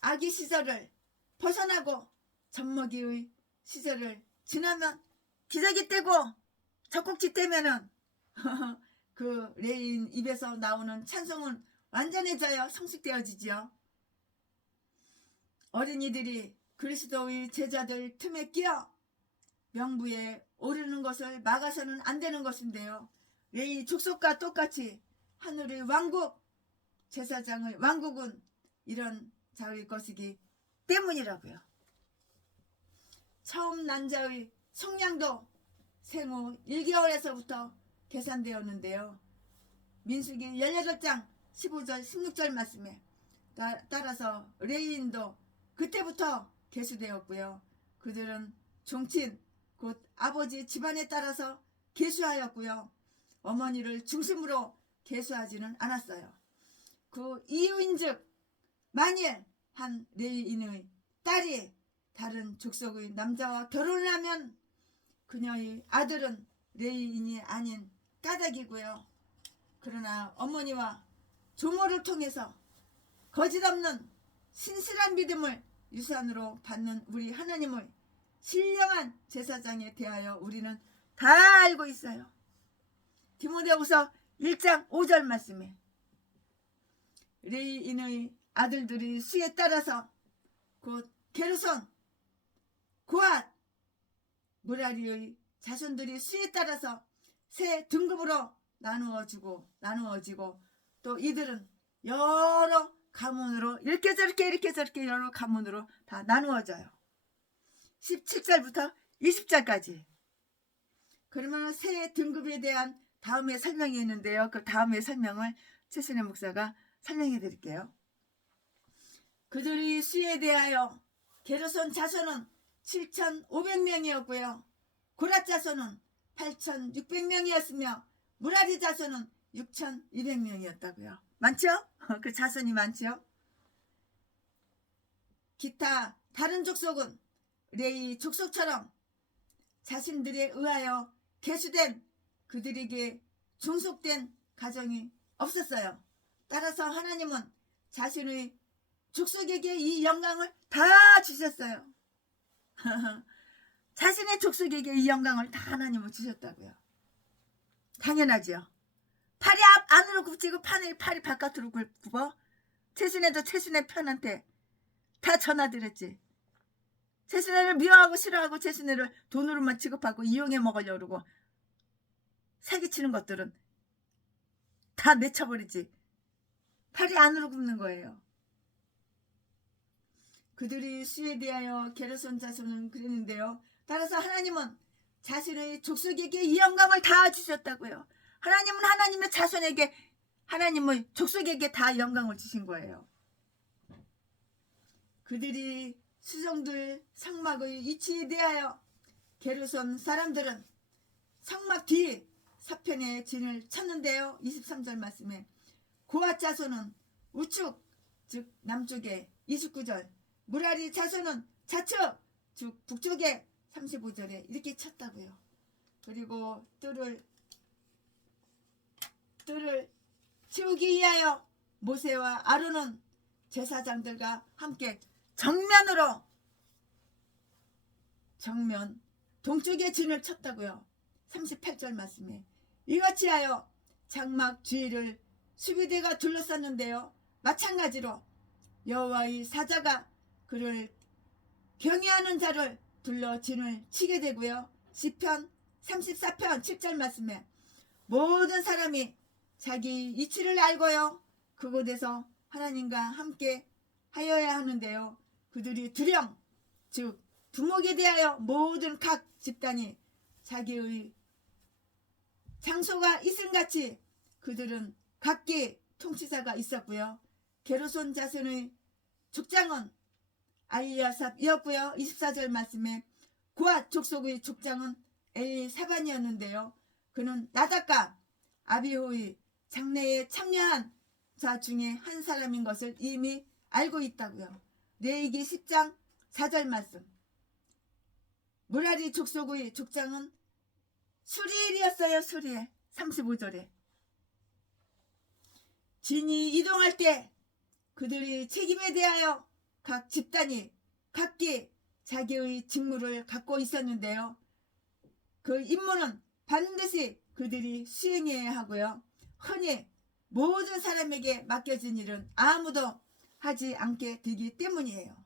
아기 시절을 벗어나고 젖먹이의 시절을 지나면 기저귀 떼고 젖꼭지 떼면은 그 레위인 입에서 나오는 찬송은 완전해져요. 성숙되어지죠. 어린이들이 그리스도의 제자들 틈에 끼어 명부에 오르는 것을 막아서는 안 되는 것인데요. 레위 족속과 똑같이 하늘의 왕국, 제사장의 왕국은 이런 자의 것이기 때문이라고요. 처음 난 자의 속량도 생후 1개월에서부터 계산되었는데요. 민수기 18장 15절 16절 말씀에 따라서 레위인도 그때부터 계수되었고요. 그들은 종친 곧 아버지 집안에 따라서 계수하였고요. 어머니를 중심으로 계수하지는 않았어요. 그 이유인즉 만일 한 레위인의 딸이 다른 족속의 남자와 결혼을 하면 그녀의 아들은 레위인이 아닌 까닭이고요. 그러나 어머니와 조모를 통해서 거짓없는 신실한 믿음을 유산으로 받는 우리 하나님의 신령한 제사장에 대하여 우리는 다 알고 있어요. 디모데후서 1장 5절 말씀에 레위인의 아들들이 수에 따라서 곧 게르손, 고앗, 무라리의 자손들이 수에 따라서 세 등급으로 나누어지고 또 이들은 여러 가문으로 이렇게 저렇게 여러 가문으로 다 나누어져요. 17절부터 20절까지. 그러면 세 등급에 대한 다음에 설명이 있는데요. 그 다음에 설명을 최순애 목사가 설명해 드릴게요. 그들이 수에 대하여 게르손 자손은 7,500명이었고요. 고랏 자손은 8,600명이었으며 무라리 자손은 6,200명이었다고요. 많죠? 그 자손이 많죠? 기타 다른 족속은 레위 족속처럼 자신들에 의하여 계수된 그들에게 종속된 가정이 없었어요. 따라서 하나님은 자신의 족속에게 이 영광을 다 주셨어요. 자신의 족속에게 이 영광을 다 하나님은 주셨다고요. 당연하죠. 팔이 안으로 굽히고 팔이 바깥으로 굽어. 최순애도 최순애 편한테 다 전화드렸지. 최순애를 미워하고 싫어하고 최순애를 돈으로만 취급하고 이용해 먹으려고 그러고 사기치는 것들은 다 내쳐버리지. 팔이 안으로 굽는 거예요. 그들이 수에 대하여 게르손 자손은 그랬는데요. 따라서 하나님은 자신의 족속에게 이 영광을 다 주셨다고요. 하나님은 하나님의 자손에게 하나님의 족속에게 다 영광을 주신 거예요. 그들이 수정들 성막의 위치에 대하여 게르손 사람들은 성막 뒤 서편에 진을 쳤는데요. 23절 말씀에 고앗 자손은 우측 즉 남쪽에 29절, 무라리 자손은 좌측 즉 북쪽에 35절에 이렇게 쳤다고요. 그리고 뜰을 치우기 위하여 모세와 아론은 제사장들과 함께 정면 동쪽에 진을 쳤다고요. 38절 말씀에 이같이 하여 장막 주위를 수비대가 둘러쌌는데요. 마찬가지로 여호와의 사자가 그를 경외하는 자를 둘러 진을 치게 되고요. 시편 34편 7절 말씀에 모든 사람이 자기 이치를 알고요. 그곳에서 하나님과 함께 하여야 하는데요. 그들이 두령 즉 두목에 대하여 모든 각 집단이 자기의 장소가 있음같이 그들은 각기 통치자가 있었고요. 게르손 자손의 족장은 알리아삽이었고요. 24절 말씀에 고앗 족속의 족장은 엘사반이었는데요. 그는 나답과 아비후의 장래에 참여한 자 중에 한 사람인 것을 이미 알고 있다고요. 레위기 10장 4절 말씀. 무라리 족속의 족장은 수리엘이었어요. 수리엘 35절에 진이 이동할 때 그들의 책임에 대하여 각 집단이 각기 자기의 직무를 갖고 있었는데요. 그 임무는 반드시 그들이 수행해야 하고요. 흔히 모든 사람에게 맡겨진 일은 아무도 하지 않게 되기 때문이에요.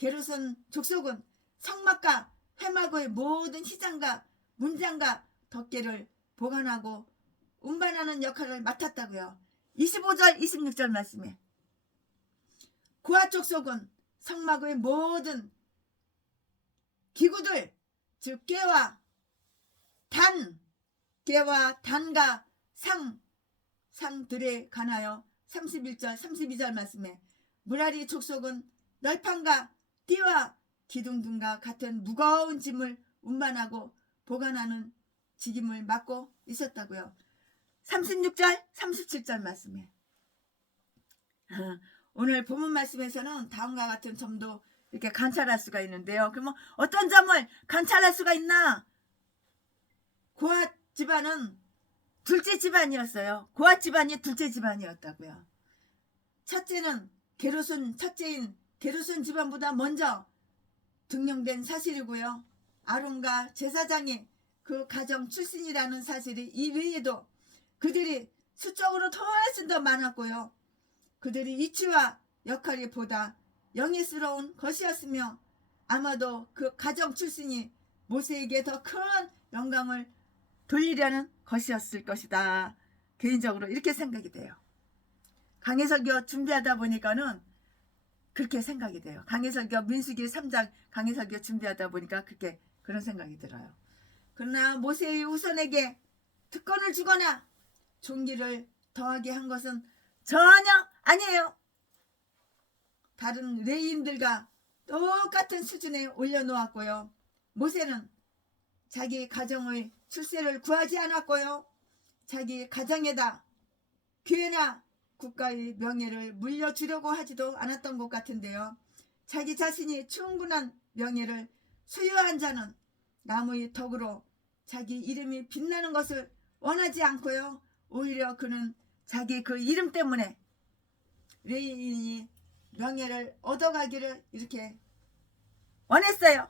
게르손 족속은 성막과 회막의 모든 시장과 문장과 덮개를 보관하고 운반하는 역할을 맡았다고요. 25절 26절 말씀에 고앗 족속은 성막의 모든 기구들 즉 깨와 단과 상들에 관하여 31절 32절 말씀에 무라리 족속은 널판과 띠와 기둥 등과 같은 무거운 짐을 운반하고 보관하는 직임을 맡고 있었다고요. 36절 37절 말씀에 오늘 본문 말씀에서는 다음과 같은 점도 이렇게 관찰할 수가 있는데요. 그러면 어떤 점을 관찰할 수가 있나? 고앗 집안은 둘째 집안이었어요. 고앗 집안이 둘째 집안이었다고요. 첫째는 첫째인 게르손 집안보다 먼저 등용된 사실이고요. 아론과 제사장이 그 가정 출신이라는 사실이 이외에도 그들이 수적으로 훨씬 더 많았고요. 그들의 위치와 역할이 보다 영예스러운 것이었으며 아마도 그 가정 출신이 모세에게 더 큰 영광을 돌리려는 것이었을 것이다. 개인적으로 이렇게 생각이 돼요. 강해설교 준비하다 보니까는 그렇게 생각이 돼요. 강해설교 민수기 3장 강해설교 준비하다 보니까 그런 생각이 들어요. 그러나 모세의 후손에게 특권을 주거나 존귀를 더하게 한 것은 전혀 아니에요. 다른 레위인들과 똑같은 수준에 올려놓았고요. 모세는 자기 가정의 출세를 구하지 않았고요. 자기 가정에다 교회나 국가의 명예를 물려주려고 하지도 않았던 것 같은데요. 자기 자신이 충분한 명예를 소유한 자는 남의 덕으로 자기 이름이 빛나는 것을 원하지 않고요. 오히려 그는 자기 그 이름 때문에 레위인이 명예를 얻어가기를 이렇게 원했어요.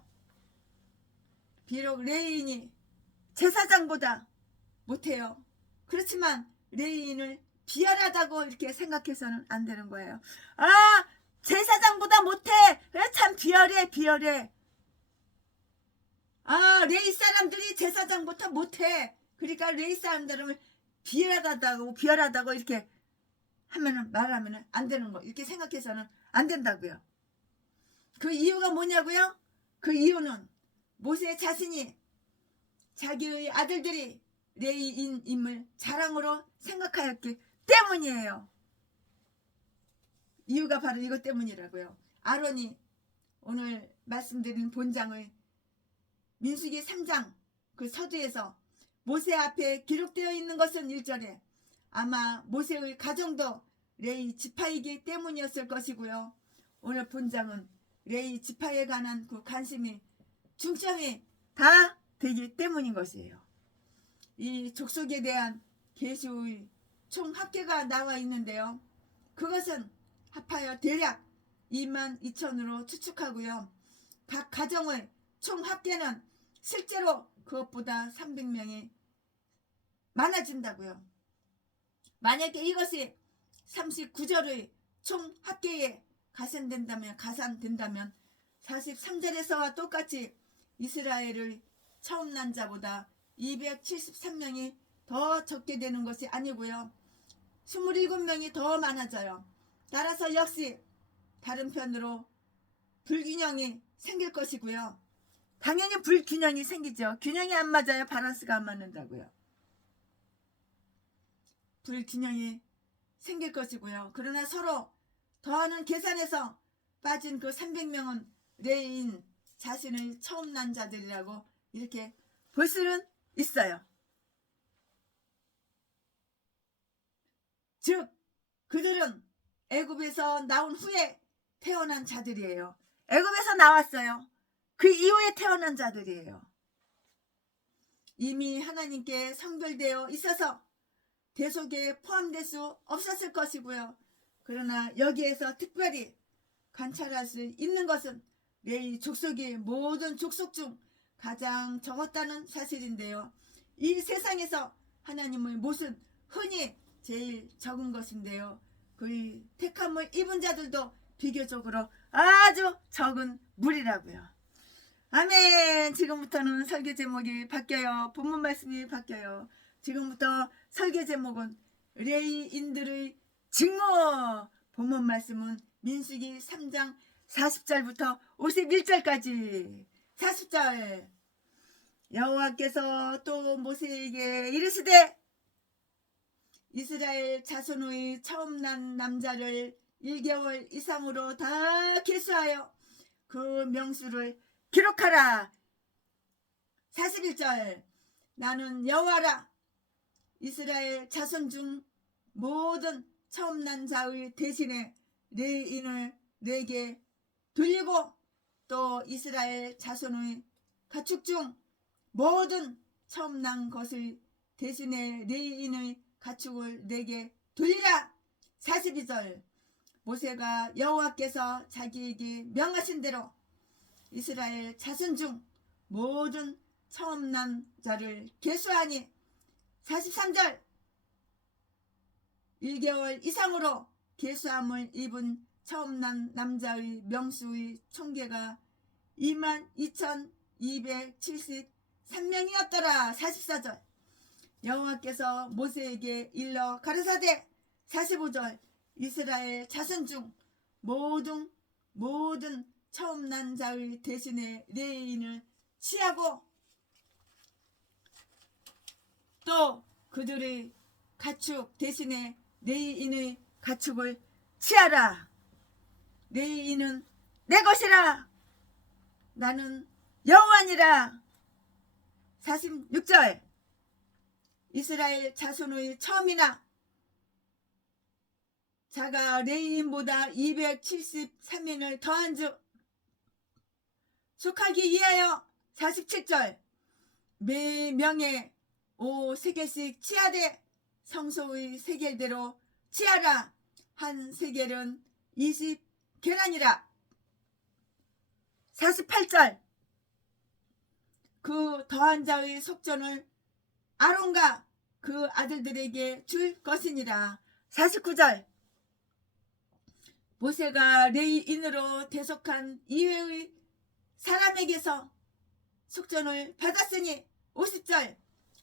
비록 레위인이 제사장보다 못해요. 그렇지만 레위인을 비열하다고 이렇게 생각해서는 안 되는 거예요. 아, 제사장보다 못해. 참 비열해. 아, 레위 사람들이 제사장보다 못해. 그러니까 레위 사람들은 비열하다고 이렇게 말하면은 안 되는 거. 이렇게 생각해서는 안 된다고요. 그 이유가 뭐냐고요? 그 이유는 모세 자신이 자기의 아들들이 레위인임을 자랑으로 생각하였기 때문이에요. 이유가 바로 이것 때문이라고요. 아론이 오늘 말씀드린 본장의 민수기 3장 그 서두에서 모세 앞에 기록되어 있는 것은 1절에 아마 모세의 가정도 레위 지파이기 때문이었을 것이고요. 오늘 본장은 레위 지파에 관한 그 관심이 중점이 다 되기 때문인 것이에요. 이 족속에 대한 계시의 총 합계가 나와 있는데요. 그것은 합하여 대략 22,000으로 추측하고요. 각 가정의 총 합계는 실제로 그것보다 300명이 많아진다고요. 만약에 이것이 39절의 총 합계에 가산된다면 43절에서와 똑같이 이스라엘의 처음 난 자보다 273명이 더 적게 되는 것이 아니고요. 27명이 더 많아져요. 따라서 역시 다른 편으로 불균형이 생길 것이고요. 당연히 불균형이 생기죠. 균형이 안 맞아요. 밸런스가 안 맞는다고요. 불균형이 생길 것이고요. 그러나 서로 더하는 계산에서 빠진 그 300명은 레위인 자신의 처음 난 자들이라고 이렇게 볼 수는 있어요. 즉 그들은 애굽에서 나온 후에 태어난 자들이에요. 애굽에서 나왔어요. 그 이후에 태어난 자들이에요. 이미 하나님께 선별되어 있어서 대속에 포함될 수 없었을 것이고요. 그러나 여기에서 특별히 관찰할 수 있는 것은 레위 족속의 모든 족속 중 가장 적었다는 사실인데요. 이 세상에서 하나님의 못은 흔히 제일 적은 것인데요. 그의 택함을 입은 자들도 비교적으로 아주 적은 물이라고요. 아멘. 지금부터는 설교 제목이 바뀌어요. 본문 말씀이 바뀌어요. 지금부터 설교 제목은 레위인들의 증오. 본문 말씀은 민수기 3장 40절부터 51절까지. 40절. 여호와께서 또 모세에게 이르시되 이스라엘 자손의 처음 난 남자를 1개월 이상으로 다 계수하여 그 명수를 기록하라. 41절. 나는 여호와라. 이스라엘 자손 중 모든 처음 난 자의 대신에 레위인을 내게 돌리고 또 이스라엘 자손의 가축 중 모든 처음 난 것을 대신에 레위인의 가축을 내게 돌리라. 42절. 모세가 여호와께서 자기에게 명하신 대로 이스라엘 자손 중 모든 처음 난 자를 계수하니. 43절. 1개월 이상으로 계수함을 입은 처음 난 남자의 명수의 총계가 22,273명이었더라. 44절. 여호와께서 모세에게 일러 가르사대. 45절. 이스라엘 자손 중 모든 처음 난 자의 대신에 레위인을 취하고 또 그들의 가축 대신에 레위인의 가축을 취하라. 레위인은 내 것이라. 나는 여호와니라. 46절. 이스라엘 자손의 처음이나 자가 레위인보다 273인을 더한 즉 속하기 위하여. 47절. 매 명에 5세겔씩 취하되 성소의 세겔대로 취하라. 한 세겔은 20계란이라. 48절. 그 더한 자의 속전을 아론과 그 아들들에게 줄 것이니라. 49절. 모세가 레위인으로 대속한 이외의 사람에게서 속전을 받았으니. 50절.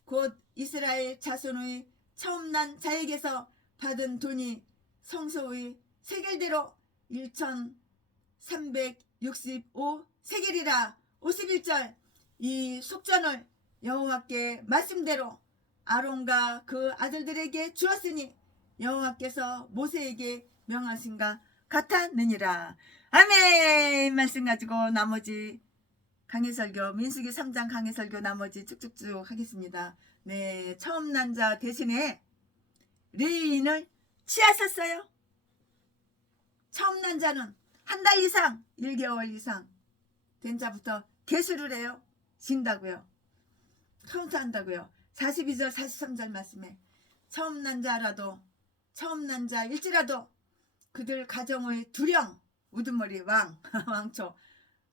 곧 이스라엘 자손의 처음 난 자에게서 받은 돈이 성소의 세겔대로 1,365세겔이라. 51절. 이 속전을 여호와께 말씀대로 아론과 그 아들들에게 주었으니 여호와께서 모세에게 명하신가 같았느니라. 아멘. 말씀 가지고 나머지 강해설교 민수기 3장 강해설교 나머지 쭉쭉쭉 하겠습니다. 네, 처음 난 자 대신에 레위인을 취하셨어요. 처음 난 자는 한 달 이상 1개월 이상 된 자부터 계수를 해요. 진다고요. 카운트한다고요. 42절 43절 말씀에 처음 난 자라도 처음 난 자일지라도 그들 가정의 두령 우두머리 왕초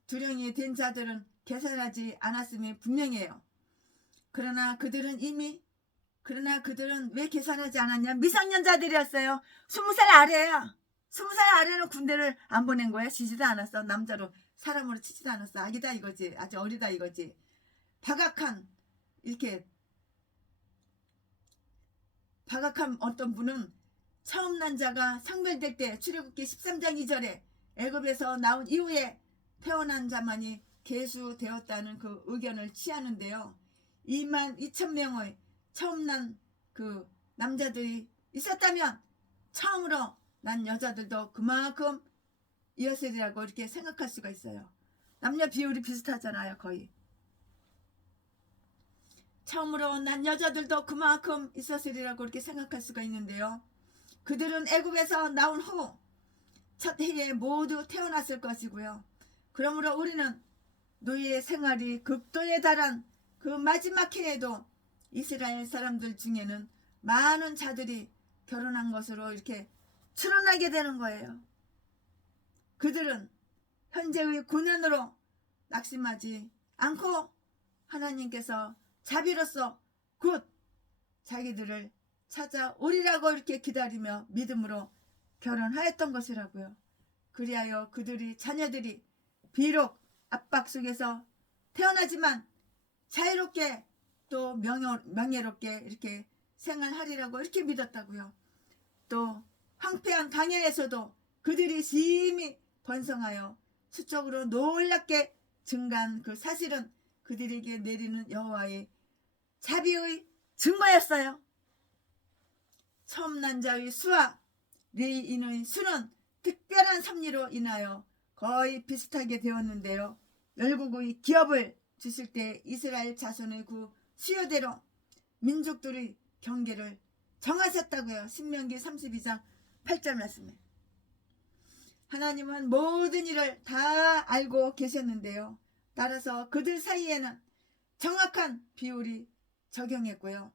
두령이 된 자들은 계산하지 않았음이 분명해요. 그러나 그들은 왜 계산하지 않았냐? 미성년자들이었어요. 20살 아래야. 20살 아래는 군대를 안 보낸 거야. 지지도 않았어. 남자로 사람으로 치지도 않았어. 아기다 이거지. 아직 어리다 이거지. 박악한 어떤 분은 처음 난 자가 성별될 때 출애굽기 13장 2절에 애굽에서 나온 이후에 태어난 자만이 계수되었다는 그 의견을 취하는데요. 22,000명의 처음 난 그 남자들이 있었다면 처음으로 난 여자들도 그만큼 이었으리라고 이렇게 생각할 수가 있어요. 남녀 비율이 비슷하잖아요. 거의. 처음으로 난 여자들도 그만큼 있었으리라고 이렇게 생각할 수가 있는데요. 그들은 애굽에서 나온 후 첫 해에 모두 태어났을 것이고요. 그러므로 우리는 노예 생활이 극도에 달한 그 마지막 해에도 이스라엘 사람들 중에는 많은 자들이 결혼한 것으로 이렇게 추론하게 되는 거예요. 그들은 현재의 고난으로 낙심하지 않고 하나님께서 자비로서 곧 자기들을 찾아오리라고 이렇게 기다리며 믿음으로 결혼하였던 것이라고요. 그리하여 그들이 자녀들이 비록 압박 속에서 태어나지만 자유롭게 또 명예롭게 이렇게 생활하리라고 이렇게 믿었다고요. 또 황폐한 강야에서도 그들이 심히 번성하여 수적으로 놀랍게 증가한 그 사실은 그들에게 내리는 여호와의 자비의 증거였어요. 처음 난 자의 수와 레위인의 수는 특별한 섭리로 인하여 거의 비슷하게 되었는데요. 열국의 기업을 주실 때 이스라엘 자손의 그 수요대로 민족들의 경계를 정하셨다고요. 신명기 32장 8절 말씀에. 하나님은 모든 일을 다 알고 계셨는데요. 따라서 그들 사이에는 정확한 비율이 적용했고요.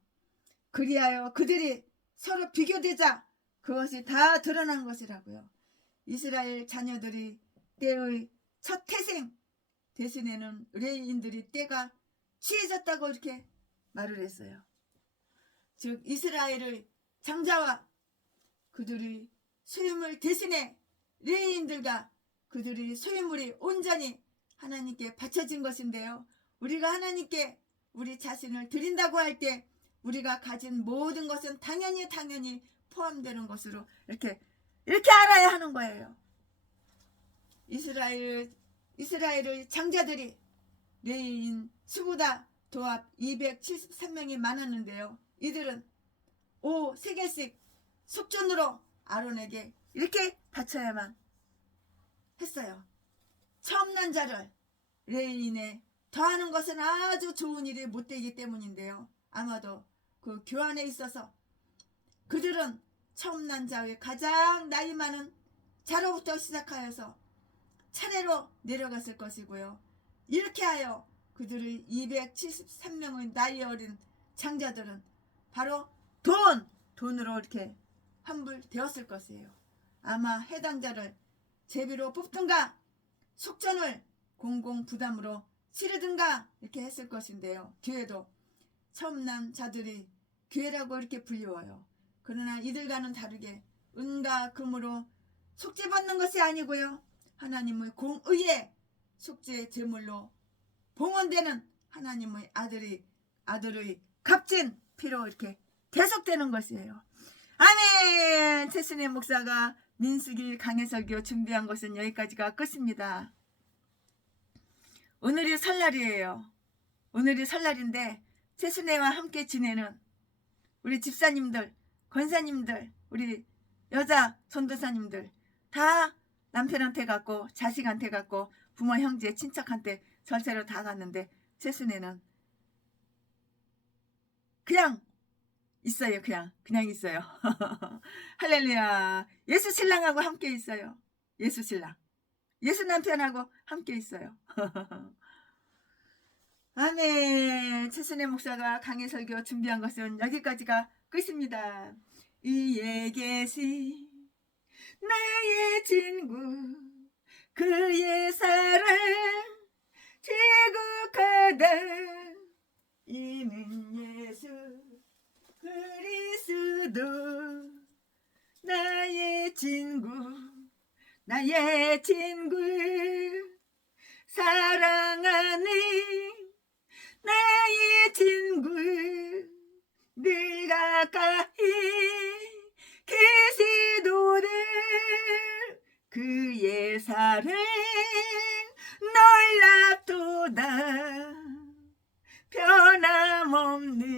그리하여 그들이 서로 비교되자 그것이 다 드러난 것이라고요. 이스라엘 자녀들이 때의 첫 태생 대신에는 레위인들이 때가 취해졌다고 이렇게 말을 했어요. 즉 이스라엘의 장자와 그들의 소유물 대신에 레위인들과 그들의 소유물이 온전히 하나님께 바쳐진 것인데요. 우리가 하나님께 우리 자신을 드린다고 할 때 우리가 가진 모든 것은 당연히 포함되는 것으로 이렇게 알아야 하는 거예요. 이스라엘의 장자들이 레위인 수보다 도합 273명이 많았는데요. 이들은 3개씩 속전으로 아론에게 이렇게 바쳐야만 했어요. 처음 난 자를 레위인에 더하는 것은 아주 좋은 일이 못되기 때문인데요. 아마도 그 교환에 있어서 그들은 처음 난 자의 가장 나이 많은 자로부터 시작하여서 차례로 내려갔을 것이고요. 이렇게 하여 그들의 273명의 나이 어린 장자들은 바로 돈으로 이렇게 환불되었을 것이에요. 아마 해당자를 제비로 뽑든가 속전을 공공부담으로 치르든가 이렇게 했을 것인데요. 교회도 처음 난 자들이 교회라고 이렇게 불리워요. 그러나 이들과는 다르게 은과 금으로 속죄받는 것이 아니고요. 하나님의 공의의 속죄 제물로 봉헌되는 하나님의 아들의 값진 피로 이렇게 계속되는 것이에요. 아멘. 최순애 목사가 민수기 강해설교 준비한 것은 여기까지가 끝입니다. 오늘이 설날이에요. 오늘이 설날인데 최순애와 함께 지내는 우리 집사님들, 권사님들, 우리 여자 전도사님들 다 남편한테 갔고 자식한테 갔고 부모 형제 친척한테 절차로 다 갔는데 최순애는 그냥 있어요. 그냥 있어요. 할렐루야. 예수 신랑하고 함께 있어요. 예수 신랑. 예수 남편하고 함께 있어요. 아멘. 최순애 목사가 강해 설교 준비한 것은 여기까지가 끝입니다. 이에 계신 나의 친구 그의 사랑 제국하다 이는 예수 그리스도 나의 친구 사랑하는 나의 친구 늘 가까이 계시도를 그의 사랑 놀랍도다 변함없는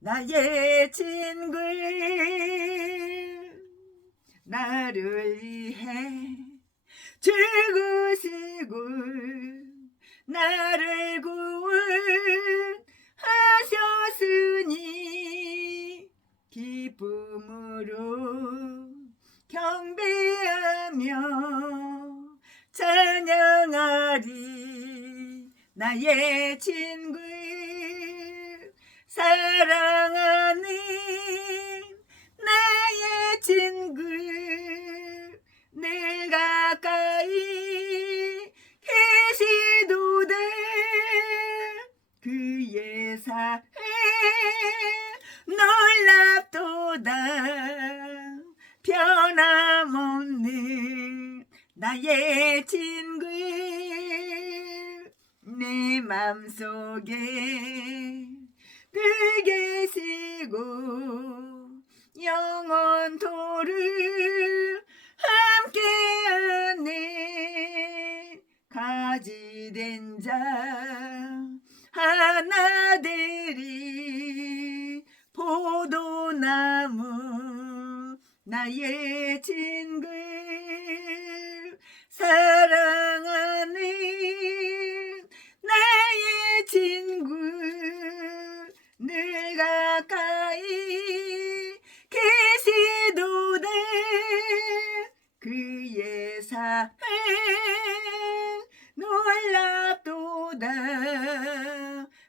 나의 친구 나를 위해 죽으시고 나를 구원하셨으니 기쁨으로 경배하며 찬양하리 나의 친구 사랑하는 나의 친구 늘 가까이 계시도다 그의 사랑 놀랍도다 변함없는 맘속에 늘 계시고 영원토를 함께하네. 가지된 자 하나 되리. 포도나무 나의 친구 사랑하는 나의 친구 늘 가까이 계시도다. 그의 사랑 놀랍도다.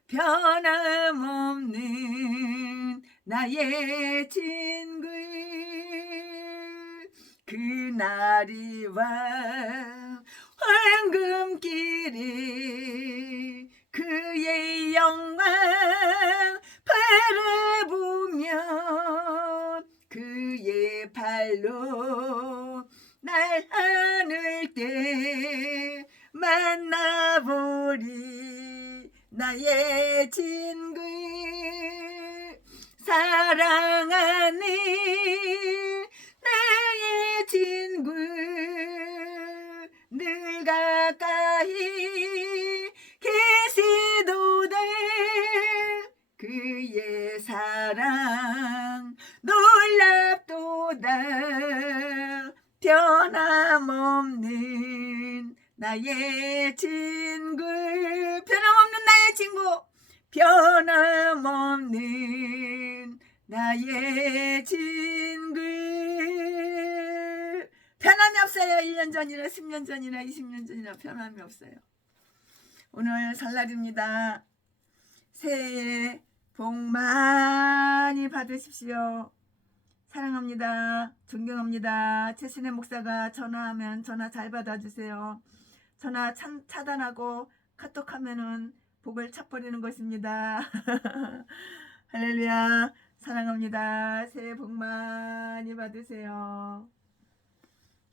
변함없는 나의 친구. 그날이 와 황금길이 그의 영광 바라보며 그의 발로 날 안을 때 만나보리. 나의 친구 사랑하는 나의 친구 늘 가까이 계시도다. 그의 사랑 놀랍도다. 변함없는 나의 친구. 변함없는 나의 친구. 변함없는 나의 친구. 변함이 없어요. 1년 전이나 10년 전이나 20년 전이나 변함이 없어요. 오늘 설날입니다. 새해 복 많이 받으십시오. 사랑합니다. 존경합니다. 최신의 목사가 전화하면 전화 잘 받아주세요. 전화 차단하고 카톡하면은 복을 착버리는 것입니다. 할렐루야. 사랑합니다. 새해 복 많이 받으세요.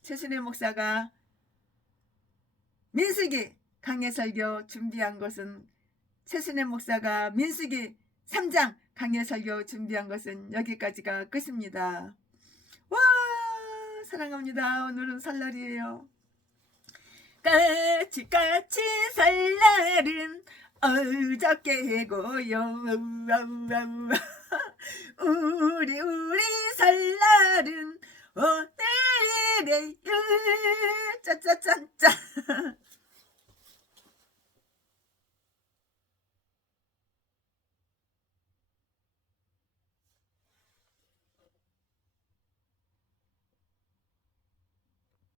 최신의 목사가 민수기 강해설교 준비한 것은 최신의 목사가 민수기 3장 강해설교 준비한 것은 여기까지가 끝입니다. 와, 사랑합니다. 오늘은 설날이에요. 까치까치 설날은 어저께고요. 우리 설날은 오늘이래요. 짜짜짠짜.